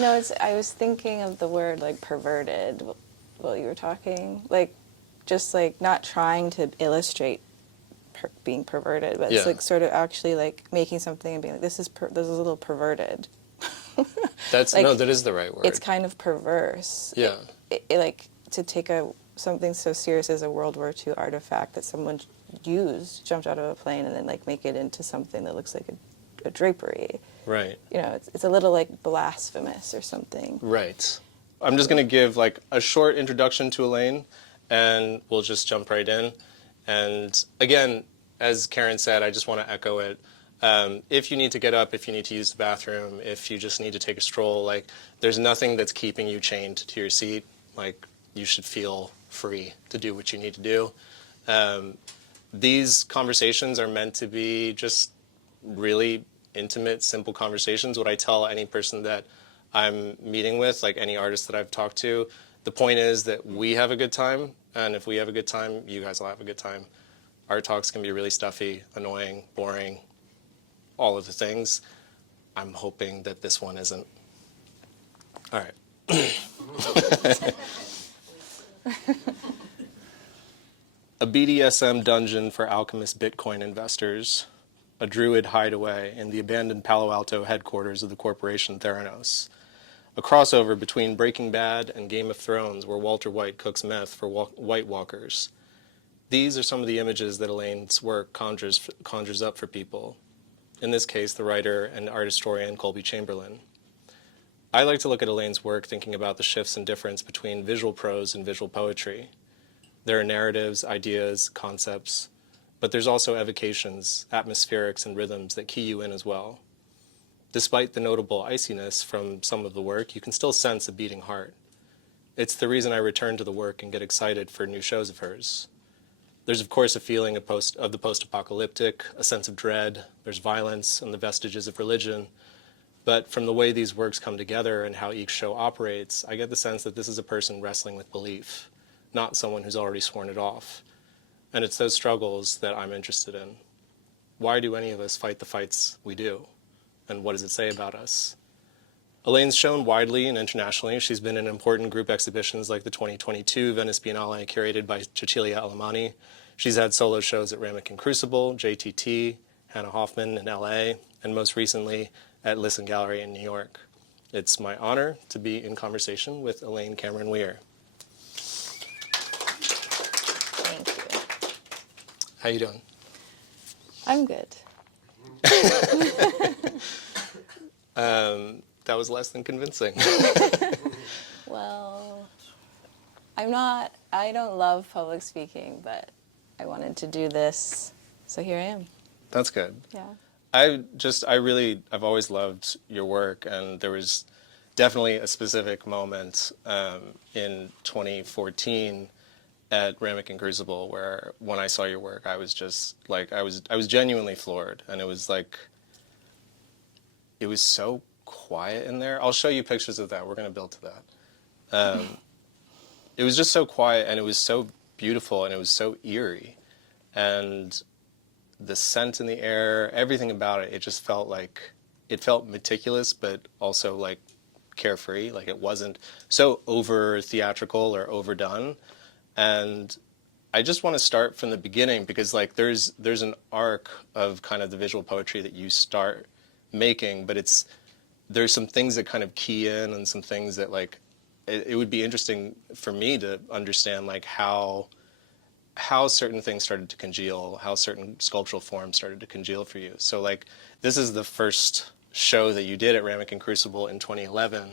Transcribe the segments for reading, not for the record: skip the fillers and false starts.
No, I was thinking of the word like perverted while you were talking, like just like not trying to illustrate being perverted, but it's like sort of actually like making something and being like, this is a little perverted. That's like, no, that is the right word. It's kind of perverse. Yeah. Like to take something so serious as a World War II artifact that someone jumped out of a plane, and then like make it into something that looks like a drapery. Right. You know, it's a little like blasphemous or something. Right. I'm just going to give like a short introduction to Elaine, and we'll just jump right in. And again, as Karen said, I just want to echo it. If you need to get up, if you need to use the bathroom, if you just need to take a stroll, like there's nothing that's keeping you chained to your seat. Like you should feel free to do what you need to do. These conversations are meant to be just really intimate, simple conversations. What I tell any person that I'm meeting with, like any artist that I've talked to, the point is that we have a good time, and if we have a good time, you guys will have a good time. Art talks can be really stuffy, annoying, boring, all of the things. I'm hoping that this one isn't. All right. A BDSM dungeon for alchemist Bitcoin investors. A druid hideaway in the abandoned Palo Alto headquarters of the corporation Theranos. A crossover between Breaking Bad and Game of Thrones, where Walter White cooks meth for White Walkers. These are some of the images that Elaine's work conjures up for people. In this case, the writer and art historian Colby Chamberlain. I like to look at Elaine's work thinking about the shifts and difference between visual prose and visual poetry. There are narratives, ideas, concepts, but there's also evocations, atmospherics, and rhythms that key you in as well. Despite the notable iciness from some of the work, you can still sense a beating heart. It's the reason I return to the work and get excited for new shows of hers. There's of course a feeling of the post-apocalyptic, a sense of dread, there's violence and the vestiges of religion, but from the way these works come together and how each show operates, I get the sense that this is a person wrestling with belief, not someone who's already sworn it off. And it's those struggles that I'm interested in. Why do any of us fight the fights we do? And what does it say about us? Elaine's shown widely and internationally. She's been in important group exhibitions like the 2022 Venice Biennale curated by Cecilia Alamani. She's had solo shows at Ramek and Crucible, JTT, Hannah Hoffman in LA, and most recently at Listen Gallery in New York. It's my honor to be in conversation with Elaine Cameron-Weir. Thank you. How you doing? I'm good. That was less than convincing. Well, I don't love public speaking, but I wanted to do this, so here I am. That's good. Yeah. I've always loved your work, and there was definitely a specific moment in 2014 at Ramek and Crucible where when I saw your work, I was just like, I was genuinely floored, and it was so quiet in there. I'll show you pictures of that. We're going to build to that. It was just so quiet, and it was so beautiful, and it was so eerie. And the scent in the air, everything about it, it just felt meticulous, but also like carefree. Like it wasn't so over theatrical or overdone. And I just want to start from the beginning because like there's an arc of kind of the visual poetry that you start making, but there's some things that kind of key in and some things that like it would be interesting for me to understand like how certain things started to congeal, how certain sculptural forms started to congeal for you. So like this is the first show that you did at Ramek and Crucible in 2011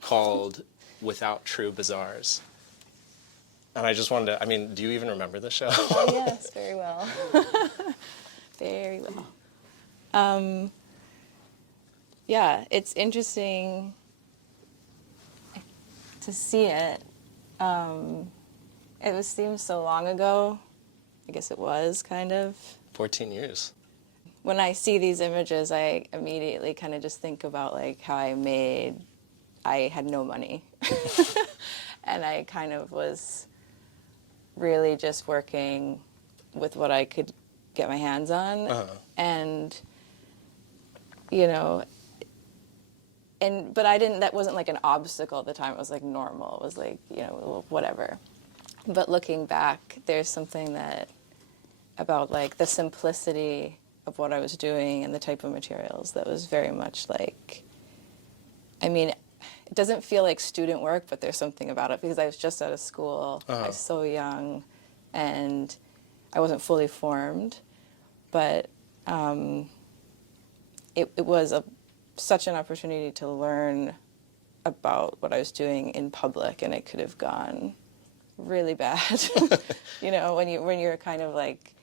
called Without True Bazaars. And I just wanted to, do you even remember the show? Oh, yes, very well. Very well. Yeah, it's interesting to see it. It seems so long ago. I guess it was, kind of. 14 years. When I see these images, I immediately kind of just think about like how I had no money. And I kind of was really just working with what I could get my hands on. And, but I didn't, that wasn't like an obstacle at the time. It was like normal. It was like, whatever. But looking back, there's something about like the simplicity of what I was doing and the type of materials that was very much like, I mean, it doesn't feel like student work, but there's something about it because I was just out of school. I was so young and I wasn't fully formed, but it was such an opportunity to learn about what I was doing in public, and it could have gone really bad. When you're kind of like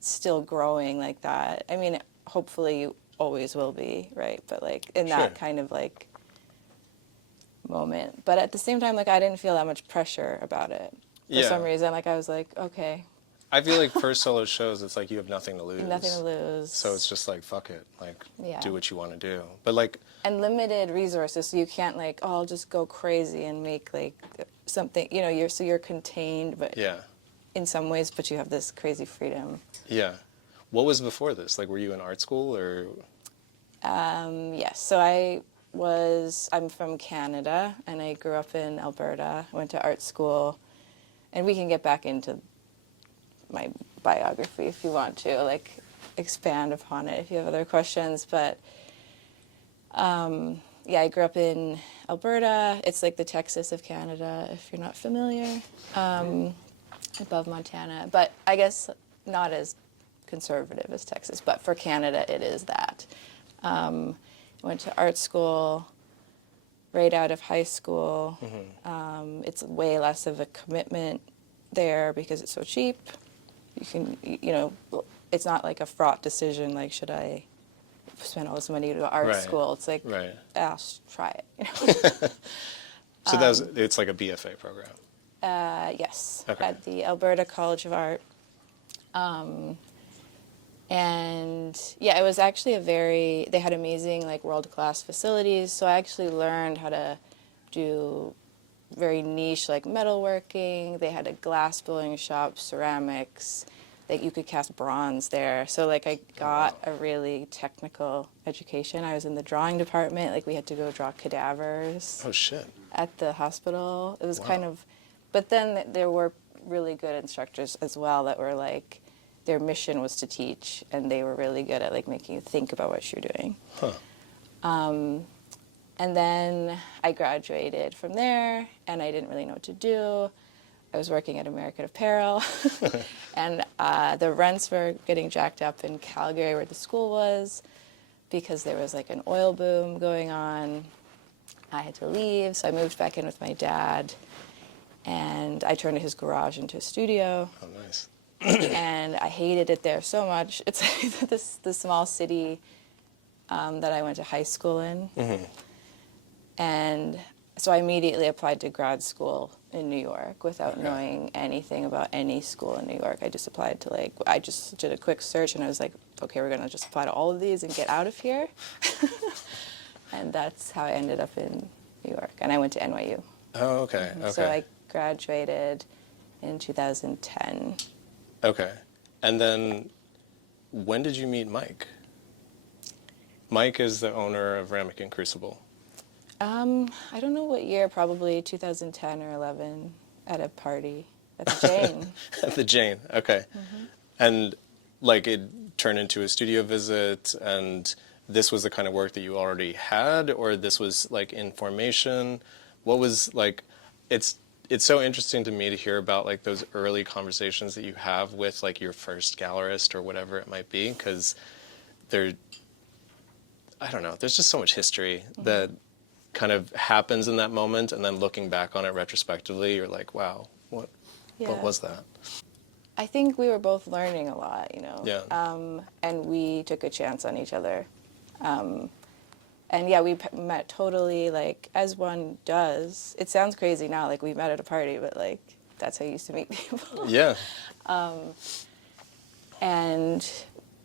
still growing like that. I mean, hopefully you always will be, right? But like in that kind of like moment. But at the same time, like I didn't feel that much pressure about it. For some reason, like I was like, okay. I feel like first solo shows, it's like you have nothing to lose. Nothing to lose. So it's just like, fuck it. Like, do what you want to do. But like... And limited resources, so you can't like, I'll just go crazy and make like something, you're contained, but in some ways, but you have this crazy freedom. Yeah. What was before this? Like, were you in art school or? Yes. So I'm from Canada and I grew up in Alberta. I went to art school, and we can get back into my biography if you want to, like expand upon it if you have other questions. But I grew up in Alberta. It's like the Texas of Canada, if you're not familiar, above Montana. But I guess not as conservative as Texas, but for Canada it is that. I went to art school right out of high school. It's way less of a commitment there because it's so cheap. You can, it's not like a fraught decision, like, should I spend all this money to go to art school? It's like, try it. So it's like a BFA program? Yes, at the Alberta College of Art. And it was actually they had amazing like world-class facilities. So I actually learned how to do very niche like metalworking. They had a glass blowing shop, ceramics, that you could cast bronze there. So like I got a really technical education. I was in the drawing department. Like we had to go draw cadavers. Oh shit. At the hospital. It was kind of, but then there were really good instructors as well that were like, their mission was to teach, and they were really good at like making you think about what you're doing. And then I graduated from there, and I didn't really know what to do. I was working at American Apparel, and the rents were getting jacked up in Calgary where the school was because there was like an oil boom going on. I had to leave, so I moved back in with my dad, and I turned his garage into a studio. Oh, nice. And I hated it there so much. It's like the small city that I went to high school in. And so I immediately applied to grad school in New York without knowing anything about any school in New York. I just applied to I just did a quick search, and I was like, okay, we're going to just apply to all of these and get out of here. And that's how I ended up in New York. And I went to NYU. Oh, okay. So I graduated in 2010. Okay. And then when did you meet Mike? Mike is the owner of Ramekin and Crucible. I don't know what year, probably 2010 or 11 at a party at the Jane. At the Jane, okay. And like it turned into a studio visit, and this was the kind of work that you already had, or this was like in formation? What was like, it's so interesting to me to hear about like those early conversations that you have with like your first gallerist or whatever it might be, because I don't know, there's just so much history that kind of happens in that moment, and then looking back on it retrospectively, you're like, wow, what was that? I think we were both learning a lot, Yeah. And we took a chance on each other. And we met totally like as one does. It sounds crazy now, like we met at a party, but like that's how you used to meet people. Yeah. And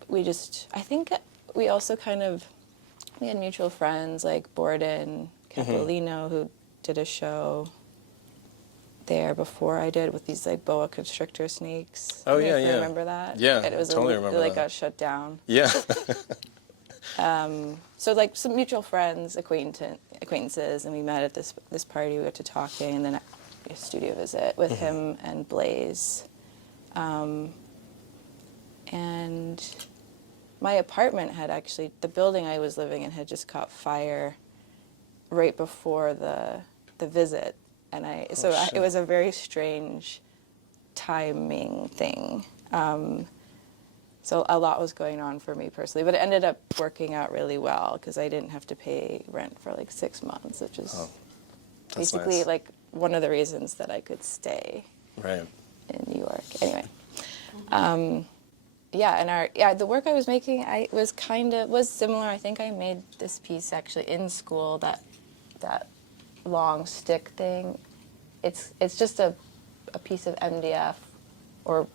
I think we also we had mutual friends like Borden Capolino, who did a show there before I did with these like boa constrictor snakes. Oh, I don't know yeah, if you yeah. remember that? Yeah, it was totally remember it that. got shut down. Yeah. So like some mutual friends, acquaintances, and we met at this party. We got to talking, and then a studio visit with him and Blaze. And my apartment had actually, the building I was living in had just caught fire right before the visit, and it was a very strange timing thing. So a lot was going on for me personally, but it ended up working out really well because I didn't have to pay rent for like 6 months, which is basically nice. like one of the reasons that I could stay Right. in New York. Anyway, the work I was making, was similar. I think I made this piece actually in school, that long stick thing. It's just a piece of MDF, or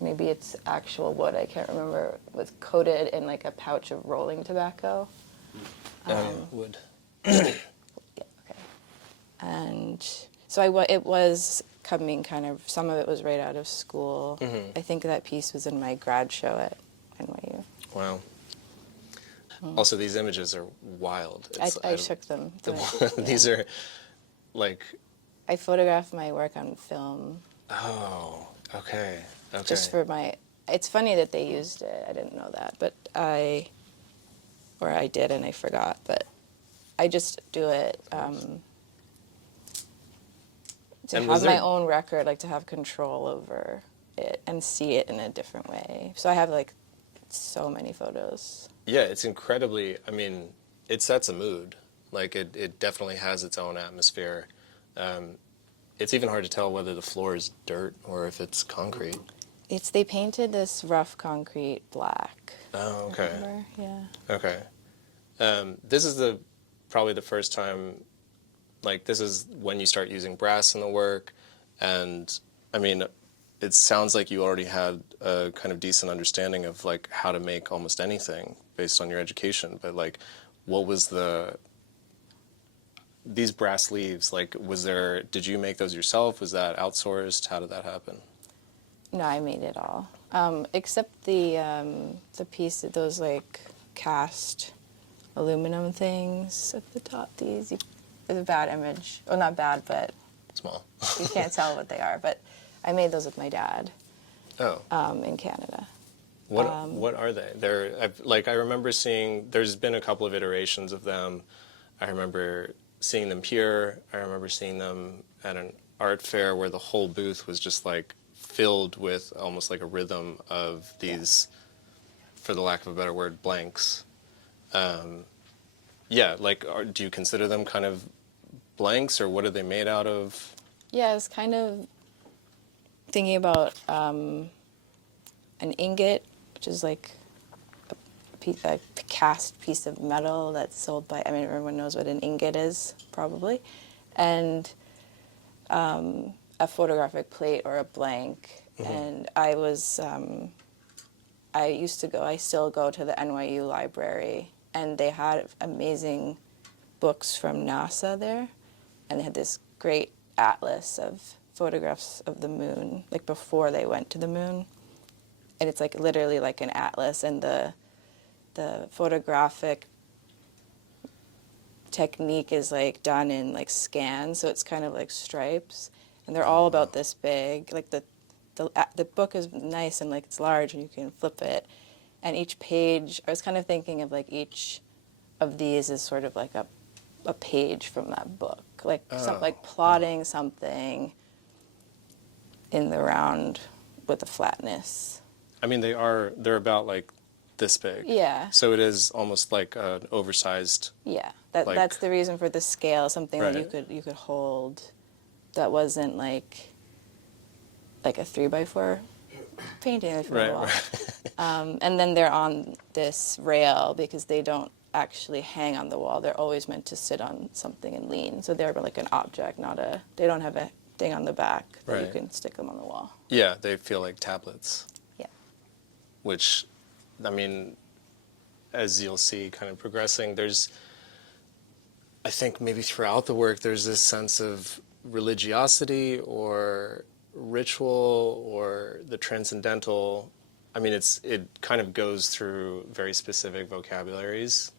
maybe it's actual wood, I can't remember, was coated in like a pouch of rolling tobacco. Wood. Yeah, okay. And so it was coming kind of, some of it was right out of school. I think that piece was in my grad show at NYU. Wow. Also, these images are wild. I shook them. These are like... I photographed my work on film. Oh, okay. Just for it's funny that they used it. I didn't know that, but I did and I forgot, but I just do it to have my own record, like to have control over it and see it in a different way. So I have like so many photos. Yeah, it's incredibly, I mean, it sets a mood. Like it definitely has its own atmosphere. It's even hard to tell whether the floor is dirt or if it's concrete. They painted this rough concrete black. Oh, okay. Remember? Yeah. Okay. This is probably the first time, like this is when you start using brass in the work, and I mean, it sounds like you already had a kind of decent understanding of like how to make almost anything based on your education, but like, what was these brass leaves, like, did you make those yourself? Was that outsourced? How did that happen? No, I made it all. Except the piece, those like cast aluminum things at the top. It's a bad image. Well, not bad, but Small. you can't tell what they are. But I made those with my dad. Oh. In Canada. What are they? I remember seeing, there's been a couple of iterations of them. I remember seeing them here. I remember seeing them at an art fair where the whole booth was just like filled with almost like a rhythm of these, for the lack of a better word, blanks. Do you consider them kind of blanks, or what are they made out of? Yeah, I was kind of thinking about an ingot, which is like a cast piece of metal that's sold by, I mean, everyone knows what an ingot is, probably, and a photographic plate or a blank. And I still go to the NYU library, and they had amazing books from NASA there, and they had this great atlas of photographs of the moon, like before they went to the moon. And it's like literally like an atlas, and the photographic technique is like done in like scans, so it's kind of like stripes, and they're all about this big. Like the book is nice and like it's large and you can flip it, and each page, I was kind of thinking of like each of these is sort of like a page from that book, like like plotting something in the round with a flatness. I mean, they're about like this big. Yeah. So it is almost like an oversized. Yeah, that's the reason for the scale, something Right. that you could hold, that wasn't like a 3x4 painting if you Right. want. And then they're on this rail because they don't actually hang on the wall. They're always meant to sit on something and lean. So they're like an object, they don't have a thing on the back that you Right. can stick them on the wall. Yeah, they feel like tablets. Yeah. Which, I mean, as you'll see kind of progressing, I think maybe throughout the work, there's this sense of religiosity or ritual or the transcendental I mean, it kind of goes through very specific vocabularies.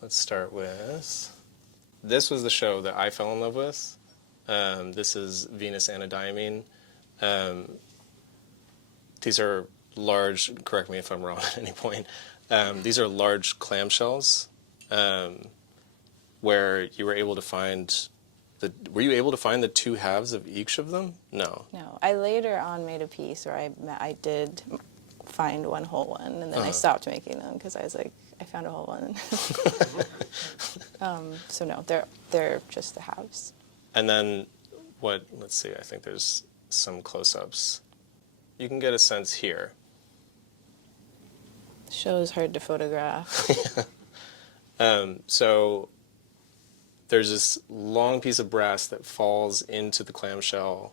Let's start with, this was the show that I fell in love with. This is Venus Anadyomene. These are large, correct me if I'm wrong at any point, these are large clamshells where you were able to find were you able to find the two halves of each of them? No. No, I later on made a piece where I did find one whole one, and then I stopped making them because I was like, I found a whole one. So no, they're just the halves. And then let's see, I think there's some close-ups. You can get a sense here. Show is hard to photograph. So there's this long piece of brass that falls into the clamshell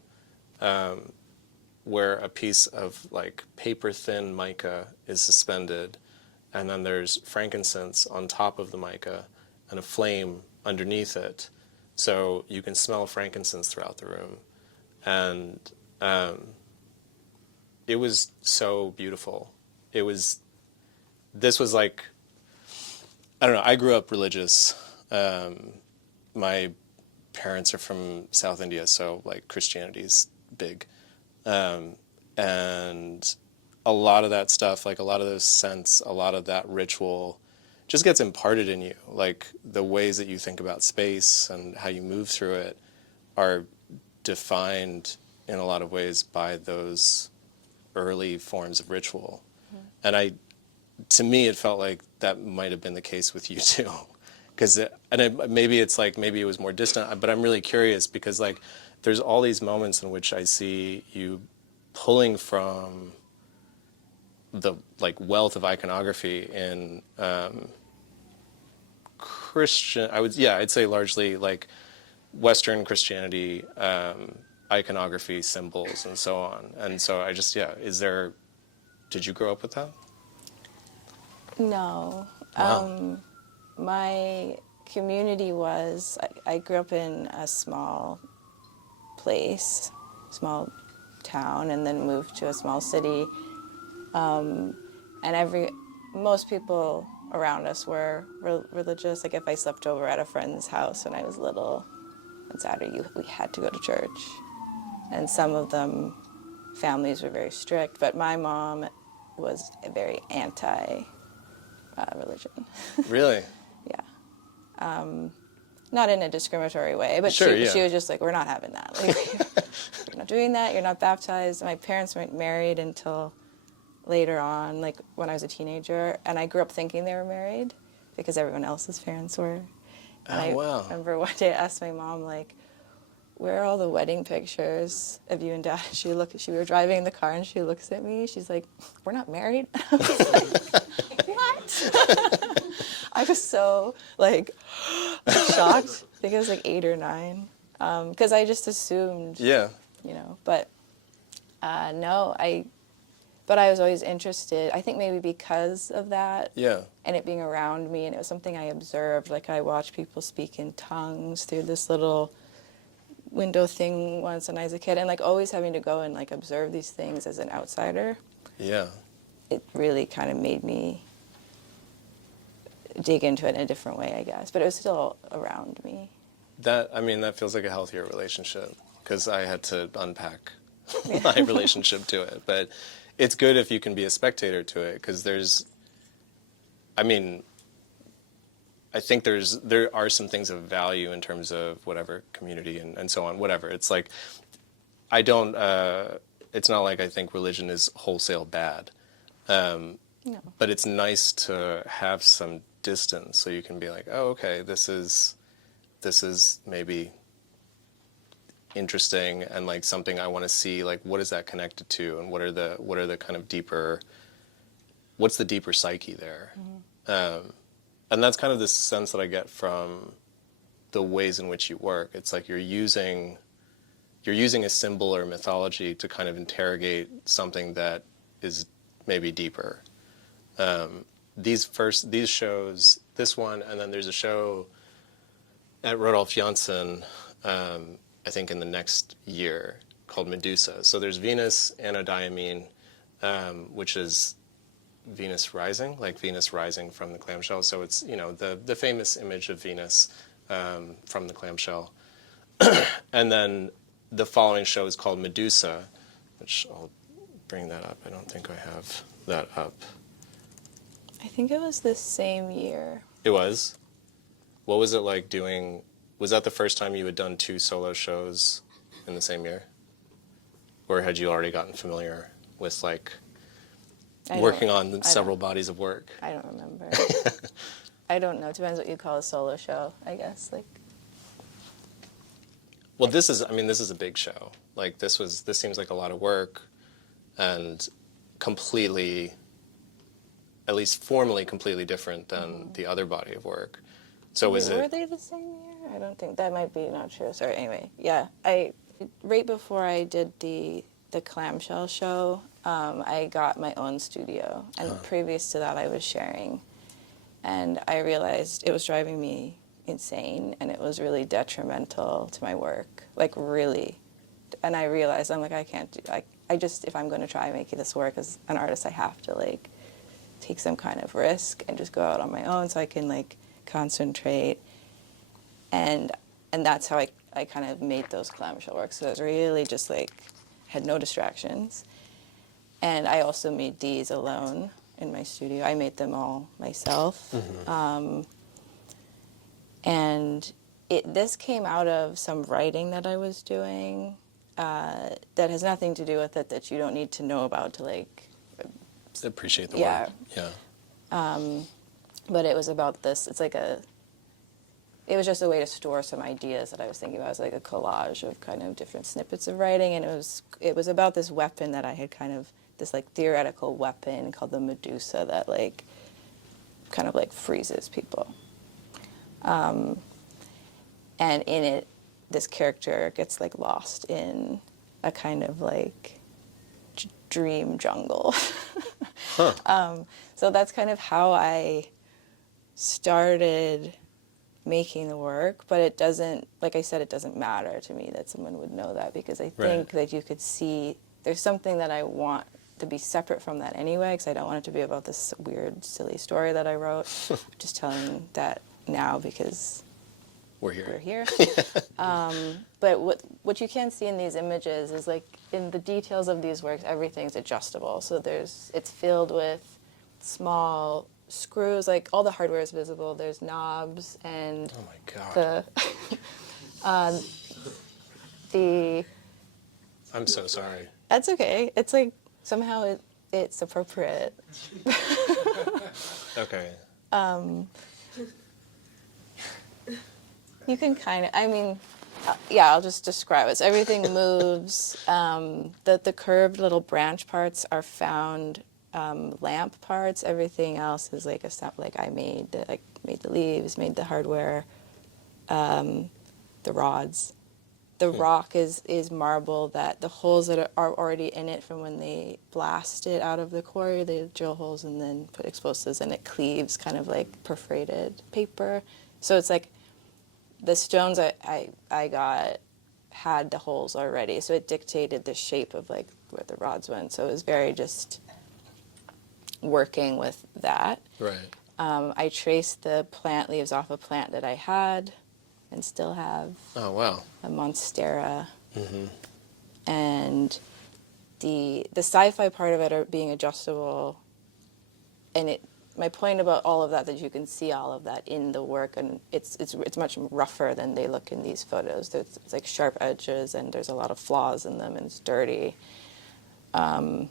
where a piece of like paper-thin mica is suspended, and then there's frankincense on top of the mica and a flame underneath it. So you can smell frankincense throughout the room. And it was so beautiful. This was like, I don't know, I grew up religious. My parents are from South India, so like Christianity's big. And a lot of that stuff, like a lot of those scents, a lot of that ritual just gets imparted in you. Like the ways that you think about space and how you move through it are defined in a lot of ways by those early forms of ritual. Mm-hmm. And to me, it felt like that might have been the case with you too. Maybe it was more distant, but I'm really curious because like there's all these moments in which I see you pulling from the like wealth of iconography in Christian, I'd say largely like Western Christianity, iconography, symbols, and so on. And so did you grow up with that? No. Wow. My community I grew up in a small place, small town, and then moved to a small city. And most people around us were religious. Like if I slept over at a friend's house when I was little, on Saturday we had to go to church. And some of them, families were very strict, but my mom was very anti-religion. Really? Yeah. Not in a discriminatory way, but sure, she was just like, we're not having that. Like, you're not doing that, you're not baptized. My parents weren't married until later on, like when I was a teenager, and I grew up thinking they were married because everyone else's parents were. And wow. I remember one day I asked my mom, like, where are all the wedding pictures of you and Dad? We were driving in the car and she looks at me, she's like, we're not married? I was like, what? I was so like shocked. I think I was like 8 or 9 because I just assumed, but no, but I was always interested. I think maybe because of that, and it being around me, and it was something I observed. Like I watched people speak in tongues through this little window thing once when I was a kid, and like always having to go and like observe these things as an outsider. Yeah. It really kind of made me dig into it in a different way, I guess. But it was still around me. That feels like a healthier relationship because I had to unpack my relationship to it. But it's good if you can be a spectator to it because I think there are some things of value in terms of whatever community and so on, whatever. It's like, it's not like I think religion is wholesale bad. No. But it's nice to have some distance so you can be like, oh, okay, this is maybe interesting and like something I want to see, like what is that connected to and what are the kind of what's the deeper psyche there? Mm-hmm. And that's kind of the sense that I get from the ways in which you work. It's like you're using a symbol or mythology to kind of interrogate something that is maybe deeper. These shows, this one, and then there's a show at Rodolphe Janssen, I think in the next year, called Medusa. So there's Venus, Anadyomene, which is Venus rising, like Venus rising from the clamshell. So it's, the famous image of Venus from the clamshell. And then the following show is called Medusa, which I'll bring that up. I don't think I have that up. I think it was this same year. It was? What was it like doing, was that the first time you had done 2 solo shows in the same year? Or had you already gotten familiar with working on several bodies of work? I don't remember. I don't know. It depends what you call a solo show, I guess. Well, this is a big show. This seems like a lot of work, and completely, at least formally, completely different than the other body of work. So Were they the same year? I don't think that might be not true. Sorry. Anyway, yeah. Right before I did the clamshell show, I got my own studio, and previous to that, I was sharing, and I realized it was driving me insane, and it was really detrimental to my work, really. And I realized I can't do. I just, if I'm going to try making this work as an artist, I have to take some kind of risk and just go out on my own, so I can concentrate, and that's how I kind of made those clamshell works. So it was really just had no distractions. And I also made these alone in my studio. I made them all myself. Mm-hmm. And this came out of some writing that I was doing that has nothing to do with it, that you don't need to know about to appreciate the work. Yeah. But it was about this. It was just a way to store some ideas that I was thinking about. It was like a collage of kind of different snippets of writing, and it was about this weapon that I had this theoretical weapon called the Medusa that kind of freezes people. And in it, this character gets lost in a kind of dream jungle. So that's kind of how I started making the work, but it doesn't, like I said, it doesn't matter to me that someone would know that, because I think that you could see there's something that I want to be separate from that anyway, because I don't want it to be about this weird, silly story that I wrote. I'm just telling that now because we're here. But what you can see in these images is in the details of these works, everything's adjustable. So it's filled with small screws, all the hardware is visible. There's knobs and oh my god. the I'm so sorry. That's okay. It's somehow it's appropriate. Okay. You can kind of, I'll just describe it. So everything moves. The curved little branch parts are found lamp parts. Everything else is a stuff I made. Made the leaves, made the hardware, the rods. The rock is marble that the holes that are already in it from when they blast it out of the quarry, they drill holes and then put explosives, and it cleaves kind of perforated paper. So it's the stones I got had the holes already, so it dictated the shape of where the rods went. So it was very just working with that. Right. I traced the plant leaves off a plant that I had and still have. Oh, wow. A monstera. Mm-hmm. And the sci-fi part of it are being adjustable, and my point about all of that you can see all of that in the work, and it's much rougher than they look in these photos. It's sharp edges, and there's a lot of flaws in them, and it's dirty. I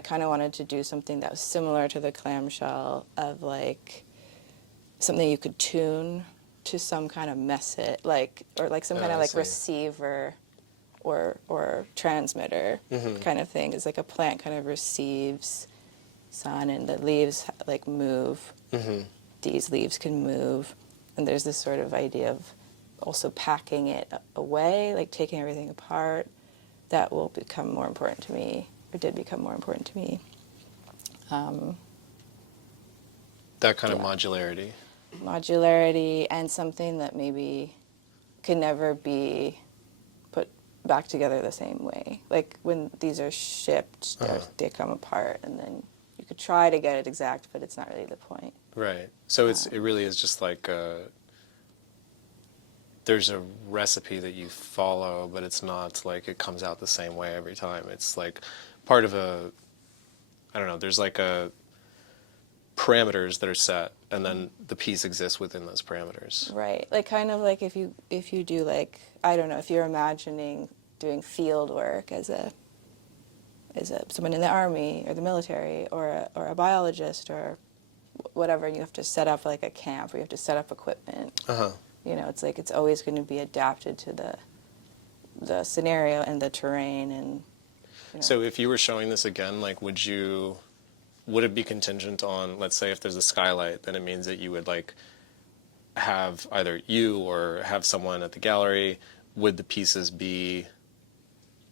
kind of wanted to do something that was similar to the clamshell, of something you could tune to some kind of message, or some kind of receiver or transmitter. Mm-hmm. Kind of thing. It's a plant kind of receives sun, and the leaves move. Mm-hmm. These leaves can move, and there's this sort of idea of also packing it away, taking everything apart. That will become more important to me, or did become more important to me. That kind of modularity. Modularity, and something that maybe could never be put back together the same way. Like when these are shipped, they come apart, and then you could try to get it exact, but it's not really the point. Right. So it really is just like there's a recipe that you follow, but it's not like it comes out the same way every time. It's like part of I don't know, there's like parameters that are set, and then the piece exists within those parameters. Right. Like kind of like if you do like, I don't know, if you're imagining doing field work as someone in the army or the military or a biologist or whatever, and you have to set up like a camp or you have to set up equipment. You know, it's like it's always going to be adapted to the scenario and the terrain and. You know. So if you were showing this again, like would it be contingent on, let's say if there's a skylight, then it means that you would like have either you or have someone at the gallery, would the pieces be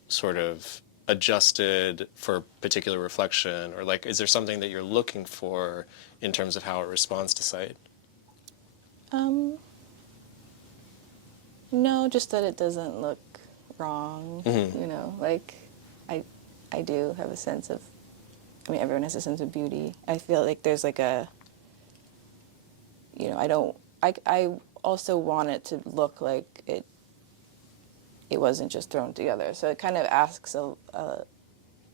sort of adjusted for particular reflection, or like is there something that you're looking for in terms of how it responds to sight? No, just that it doesn't look wrong. You know, like I do have a sense of, I mean, everyone has a sense of beauty. I feel like there's like a, you know, I also want it to look like it wasn't just thrown together. So it kind of asks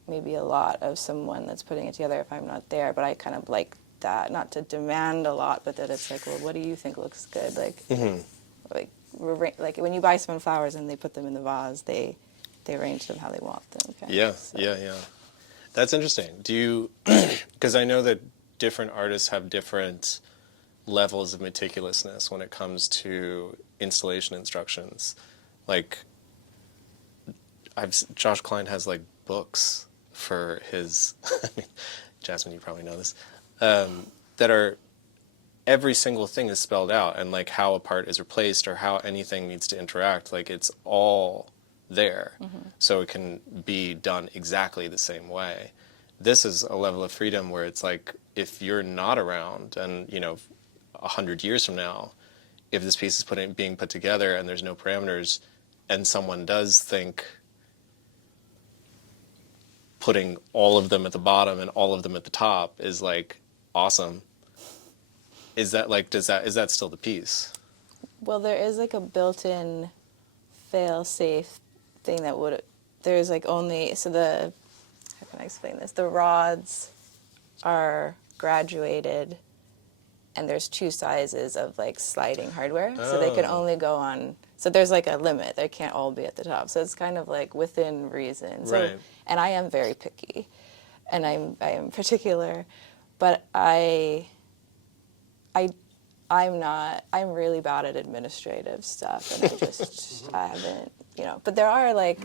maybe a lot of someone that's putting it together if I'm not there, but I kind of like that, not to demand a lot, but that it's like, well, what do you think looks good? Like, like when you buy someone flowers and they put them in the vase, they arrange them how they want them. Yeah. That's interesting. Do you, because I know that different artists have different levels of meticulousness when it comes to installation instructions. Like, Josh Klein has like books for his, I mean, Jasmine, you probably know this, that are, every single thing is spelled out, and like how a part is replaced or how anything needs to interact, like it's all there. So it can be done exactly the same way. This is a level of freedom where it's like, if you're not around and, you know, 100 years from now, if this piece is being put together and there's no parameters and someone does think putting all of them at the bottom and all of them at the top is like awesome, is that like, is that still the piece? Well, there is like a built-in fail-safe thing that there's like only, so how can I explain this? The rods are graduated and there's 2 sizes of like sliding hardware. So they can only go on, so there's like a limit. They can't all be at the top. So it's kind of like within reason. So, Right. And I am very picky and I am particular, but I'm really bad at administrative stuff, and I haven't, you know, but there are like,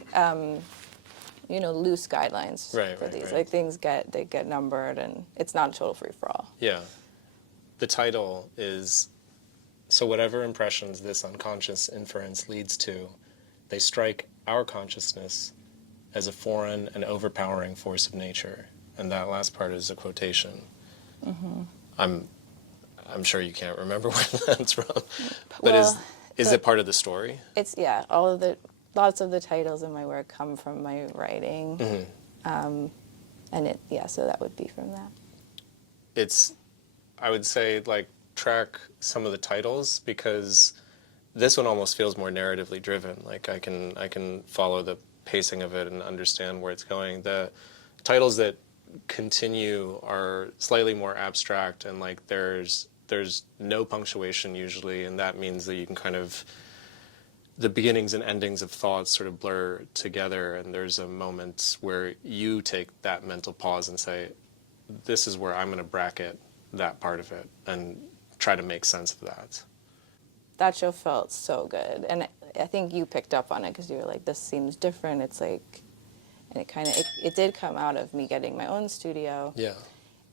you know, loose guidelines for these. Like things get numbered, and it's not a total free-for-all. Yeah. The title is, so whatever impressions this unconscious inference leads to, they strike our consciousness as a foreign and overpowering force of nature. And that last part is a quotation. I'm sure you can't remember where that's from, but Well, is it part of the story? It's, yeah, lots of the titles in my work come from my writing. And so that would be from that. I would say, like, track some of the titles, because this one almost feels more narratively driven. Like, I can follow the pacing of it and understand where it's going. The titles that continue are slightly more abstract, and like there's no punctuation usually, and that means that you can kind of, the beginnings and endings of thoughts sort of blur together, and there's a moment where you take that mental pause and say, this is where I'm going to bracket that part of it and try to make sense of that. That show felt so good, and I think you picked up on it because you were like, this seems different. It's like, and it kind of, it did come out of me getting my own studio. Yeah.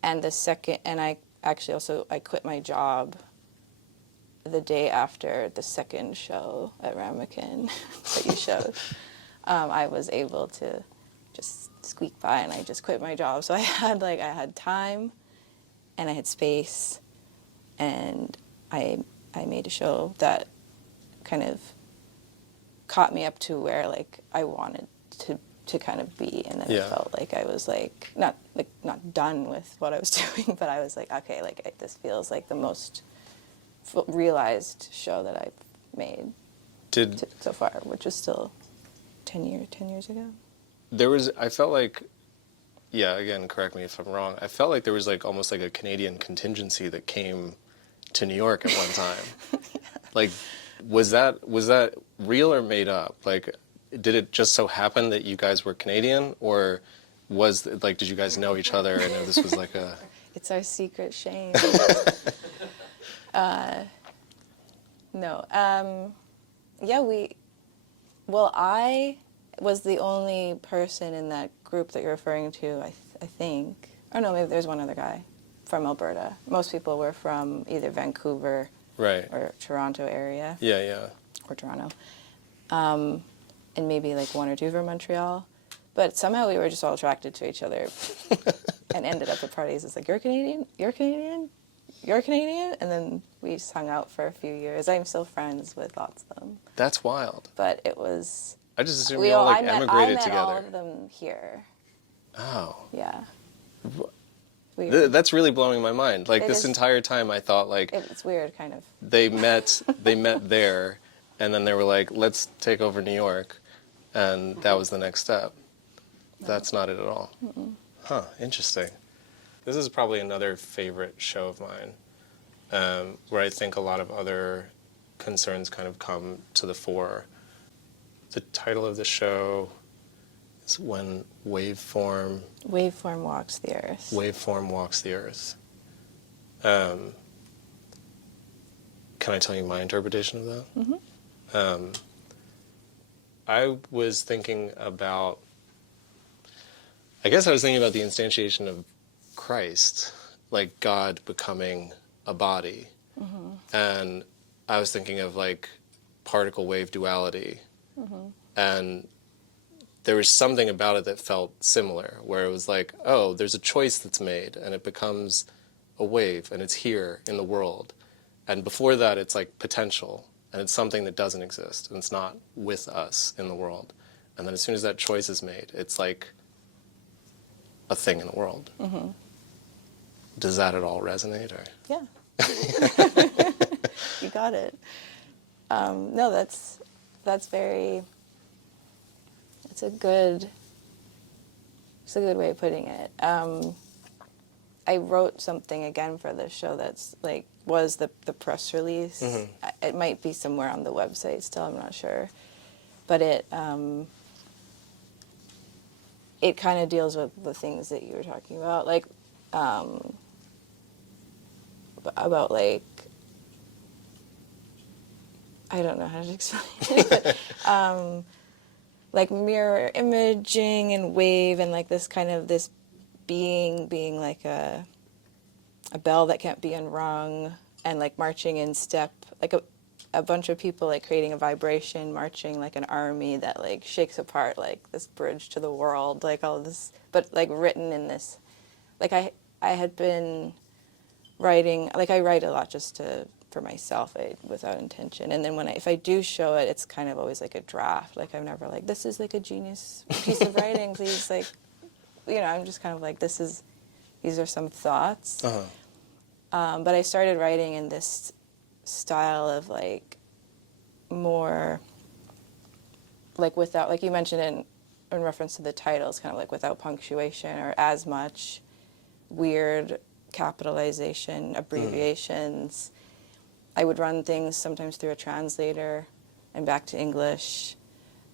And I actually also, I quit my job the day after the second show at Ramekin that you showed. I was able to just squeak by, and I just quit my job. So I had time and I had space, and I made a show that kind of caught me up to where like I wanted to kind of be, and then Yeah. I felt like I was not done with what I was doing, but I was like, okay, like this feels like the most realized show that I've made so far, which is still 10 years ago. I felt like, yeah, again, correct me if I'm wrong, I felt like there was like almost like a Canadian contingency that came to New York at one time. Yeah. Like, was that real or made up? Like, did it just so happen that you guys were Canadian, or was like, did you guys know each other? I know this was like a... It's our secret shame. No. Yeah, I was the only person in that group that you're referring to, I think. Oh, no, maybe there's one other guy from Alberta. Most people were from either Vancouver Right. or Toronto area. Yeah. Or Toronto. And maybe like one or two from Montreal. But somehow we were just all attracted to each other and ended up at parties. It's like, you're Canadian? You're Canadian? You're Canadian? And then we just hung out for a few years. I'm still friends with lots of them. That's wild. But it was... I just assumed you all like emigrated together. I met all of them here. Oh. Yeah. Weird. That's really blowing my mind. Like, this entire time I thought like... It's weird, kind of. They met there, and then they were like, let's take over New York. And that was the next step. No. That's not it at all. Mm-mm. Huh, interesting. This is probably another favorite show of mine, where I think a lot of other concerns kind of come to the fore. The title of the show is When Waveform Walks the Earth. Waveform Walks the Earth. Can I tell you my interpretation of that? Mm-hmm. I was thinking about the instantiation of Christ, like God becoming a body. Mm-hmm. And I was thinking of like particle wave duality. Mm-hmm. And there was something about it that felt similar, where it was like, oh, there's a choice that's made and it becomes a wave and it's here in the world. And before that, it's like potential. And it's something that doesn't exist, and it's not with us in the world. And then as soon as that choice is made, it's like a thing in the world. Mm-hmm. Does that at all resonate? Or? Yeah. You got it. No, that's very... It's a good way of putting it. I wrote something again for this show that's like was the press release. Mm-hmm. It might be somewhere on the website still, I'm not sure. But it kind of deals with the things that you were talking about, like about like, I don't know how to explain it, but like mirror imaging and wave and like this kind of this being like a bell that can't be unrung, and like marching in step, like a bunch of people like creating a vibration, marching like an army that like shakes apart like this bridge to the world, like all this, but like written in this, like I had been writing, like I write a lot just for myself, without intention, and then if I do show it, it's kind of always like a draft, like I'm never like, this is like a genius piece of writing, please, like, you know, I'm just kind of like, these are some thoughts. Uh-huh. But I started writing in this style of like more like without, like you mentioned in reference to the titles, kind of like without punctuation or as much weird capitalization, abbreviations. I would run things sometimes through a translator and back to English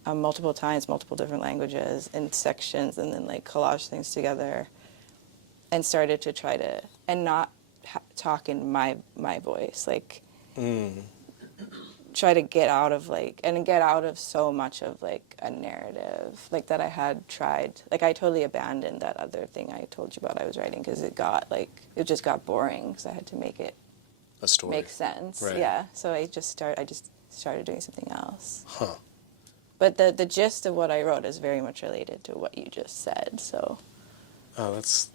multiple times, multiple different languages in sections, and then like collage things together, and started to try to, and not talk in my voice, like try to get out of so much of like a narrative like that I had tried, like I totally abandoned that other thing I told you about I was writing, because it just got boring, because I had to make it a story make sense. Right. Yeah, so I just started doing something else. Huh. But the gist of what I wrote is very much related to what you just said, so. Oh, that's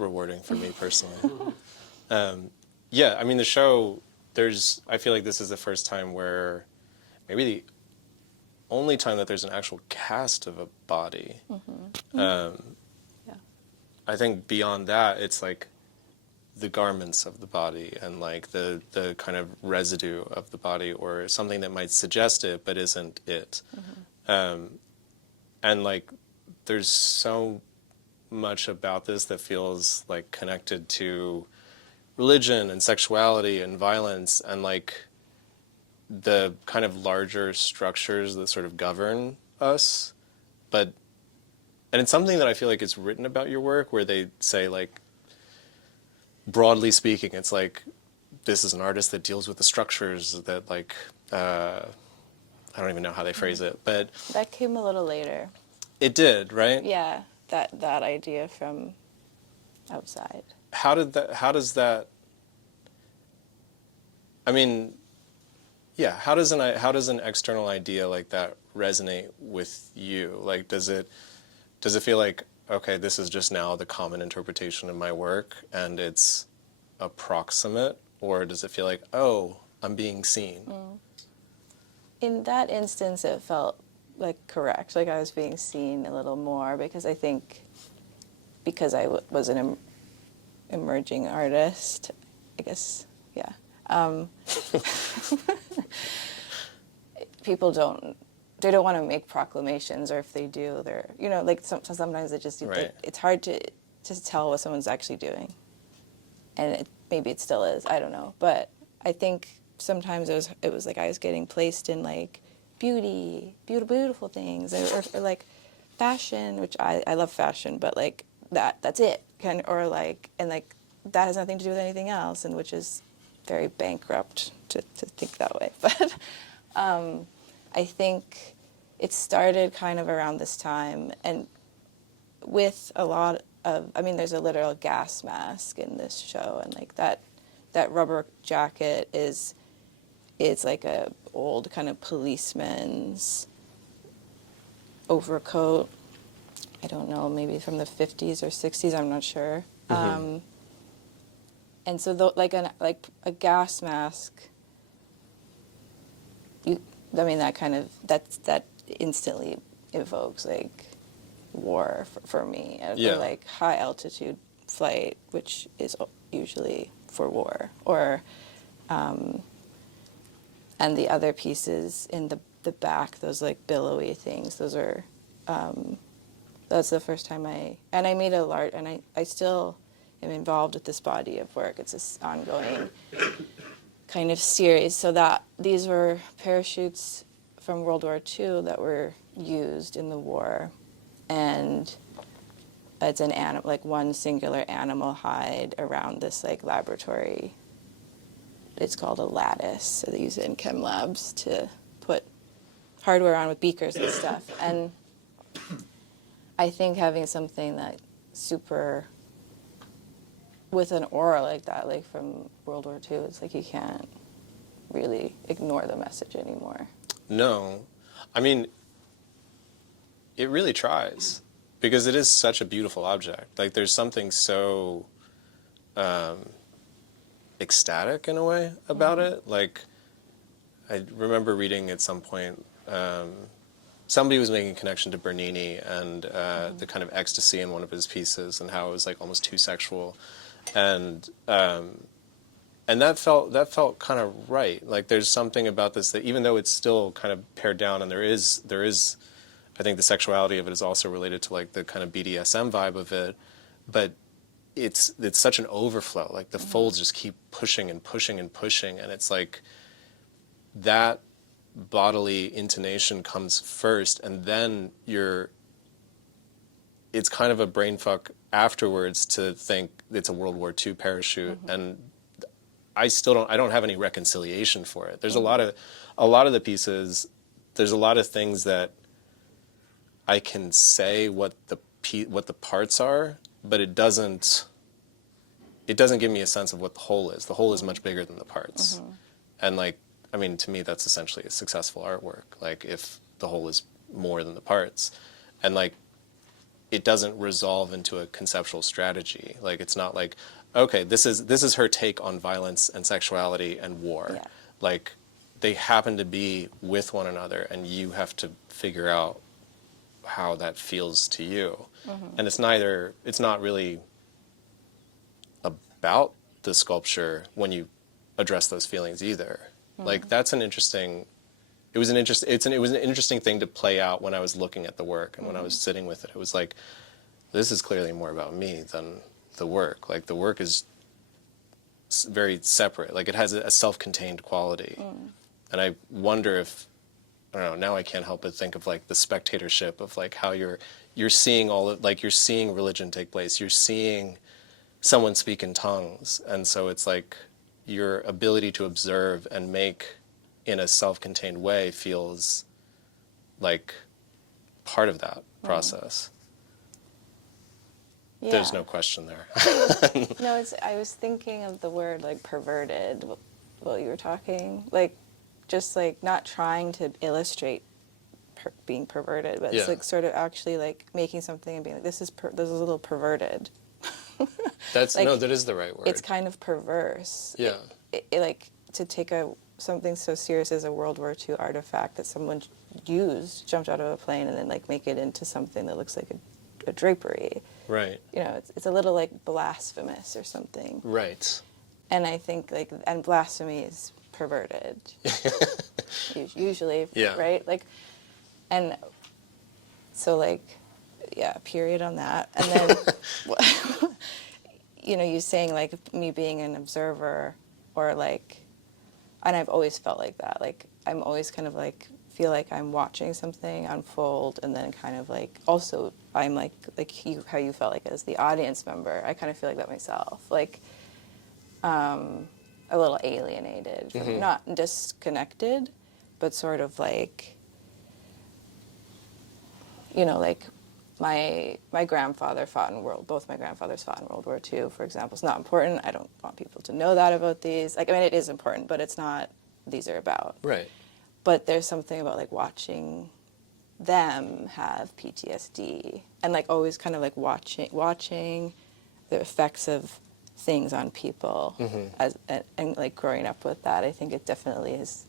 rewarding for me personally. Yeah, I mean, the show, I feel like this is the first time where maybe only time that there's an actual cast of a body. Yeah. I think beyond that, it's like the garments of the body and like the kind of residue of the body or something that might suggest it but isn't it. And like there's so much about this that feels like connected to religion and sexuality and violence and like the kind of larger structures that sort of govern us. And it's something that I feel like it's written about your work where they say like, broadly speaking, it's like, this is an artist that deals with the structures that like, I don't even know how they phrase it, but That came a little later. it did, right? Yeah, that idea from outside. How does that, I mean, yeah, how does an external idea like that resonate with you? Like, does it feel like, okay, this is just now the common interpretation of my work and it's approximate, or does it feel like, oh, I'm being seen? In that instance, it felt like correct, like I was being seen a little more, because I think because I was an emerging artist, I guess, yeah. People don't want to make proclamations, or if they do, they're, like sometimes it just, Right. it's hard to tell what someone's actually doing. And maybe it still is, I don't know. But I think sometimes it was like I was getting placed in like beautiful things, or like fashion, which I love fashion, but like that's it. Or like, and like that has nothing to do with anything else, and which is very bankrupt to think that way. But I think it started kind of around this time, and with a lot of, I mean, there's a literal gas mask in this show, and like that rubber jacket is like a old kind of policeman's overcoat. I don't know, maybe from the 50s or 60s, I'm not sure. And so like a gas mask, that instantly evokes like war for me. Yeah. Or like high altitude flight, which is usually for war. Or and the other pieces in the back, those like billowy things, those are that's the first time I made a large, and I still am involved with this body of work. It's this ongoing kind of series. So that these were parachutes from World War II that were used in the war, and it's an animal, like one singular animal hide around this like laboratory. It's called a lattice. So they use it in chem labs to put hardware on with beakers and stuff. And I think having something that super, with an aura like that, like from World War II, it's like you can't really ignore the message anymore. No. I mean, it really tries, because it is such a beautiful object. Like, there's something so ecstatic in a way about it. Like, I remember reading at some point, somebody was making a connection to Bernini and the kind of ecstasy in one of his pieces and how it was like almost too sexual. And that felt kind of right. Like, there's something about this that, even though it's still kind of pared down, and there is, I think the sexuality of it is also related to like the kind of BDSM vibe of it, but it's such an overflow. Like, the folds just keep pushing and pushing and pushing, and it's like that bodily intonation comes first, and then it's kind of a brain fuck afterwards to think it's a World War II parachute, and I don't have any reconciliation for it. There's a lot of the pieces, there's a lot of things that I can say what the parts are, but it doesn't give me a sense of what the whole is. The whole is much bigger than the parts. And like, I mean, to me, that's essentially a successful artwork. Like, if the whole is more than the parts, and like, it doesn't resolve into a conceptual strategy. Like, it's not like, okay, this is her take on violence and sexuality and war. Yeah. Like, they happen to be with one another, and you have to figure out how that feels to you. And it's not really about the sculpture when you address those feelings either. Like that's it was an interesting thing to play out when I was looking at the work and when I was sitting with it. It was like, this is clearly more about me than the work. Like the work is very separate. Like it has a self-contained quality. And I wonder if, I don't know, now I can't help but think of like the spectatorship of like how you're seeing you're seeing religion take place. You're seeing someone speak in tongues. And so it's like your ability to observe and make in a self-contained way feels like part of that process. Yeah. There's no question there. No, I was thinking of the word like perverted while you were talking, like just like not trying to illustrate being perverted, but it's like sort of actually like making something and being like, this is a little perverted. That's like, no, that is the right word. It's kind of perverse. Yeah. It like to take something so serious as a World War II artifact that someone jumped out of a plane, and then like make it into something that looks like a drapery. Right. You know, it's a little like blasphemous or something. Right. And I think and blasphemy is perverted. Usually, yeah. right? Like, and so like, yeah, period on that. And then, you know, you saying like me being an observer or like, and I've always felt like that. Like I'm always kind of like feel like I'm watching something unfold, and then kind of like also I'm like how you felt like as the audience member. I kind of feel like that myself. Like a little alienated, from, not disconnected, but sort of like, you know, like my grandfather fought in both my grandfathers fought in World War II, for example. It's not important. I don't want people to know that about these. Like, I mean, it is important, but it's not these are about. Right. But there's something about like watching them have PTSD and like always kind of like watching the effects of things on people and like growing up with that. I think it definitely has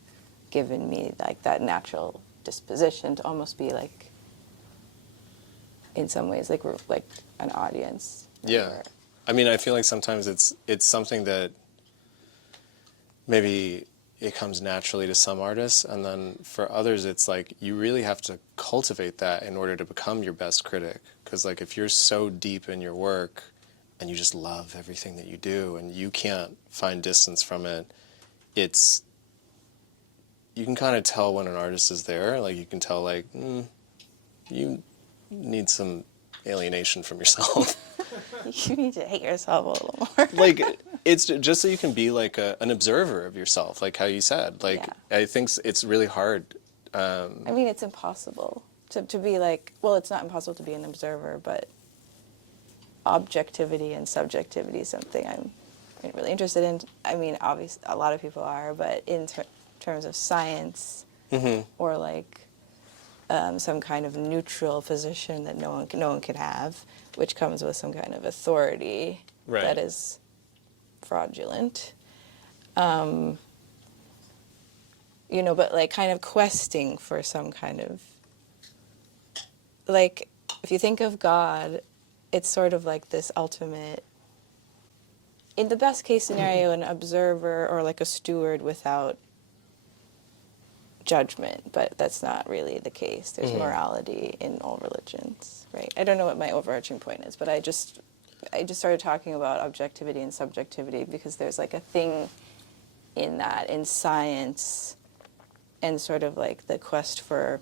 given me like that natural disposition to almost be like, in some ways, like we're like an audience member. Yeah. I mean, I feel like sometimes it's something that maybe it comes naturally to some artists, and then for others it's like you really have to cultivate that in order to become your best critic. Because like if you're so deep in your work and you just love everything that you do and you can't find distance from it, you can kind of tell when an artist is there. Like you can tell like, you need some alienation from yourself. You need to hate yourself a little more. Like, it's just so you can be like an observer of yourself, like how you said. Like, yeah. I think it's really hard. I mean, it's impossible to be like, well, it's not impossible to be an observer, but objectivity and subjectivity is something I'm really interested in. I mean, obviously, a lot of people are, but in terms of science or like some kind of neutral position that no one can have, which comes with some kind of authority that is fraudulent. You know, but like kind of questing for some kind of, like, if you think of God, it's sort of like this ultimate, in the best case scenario, an observer or like a steward without judgment, but that's not really the case. There's morality in all religions, right? I don't know what my overarching point is, but I just started talking about objectivity and subjectivity because there's like a thing in that, in science, and sort of like the quest for,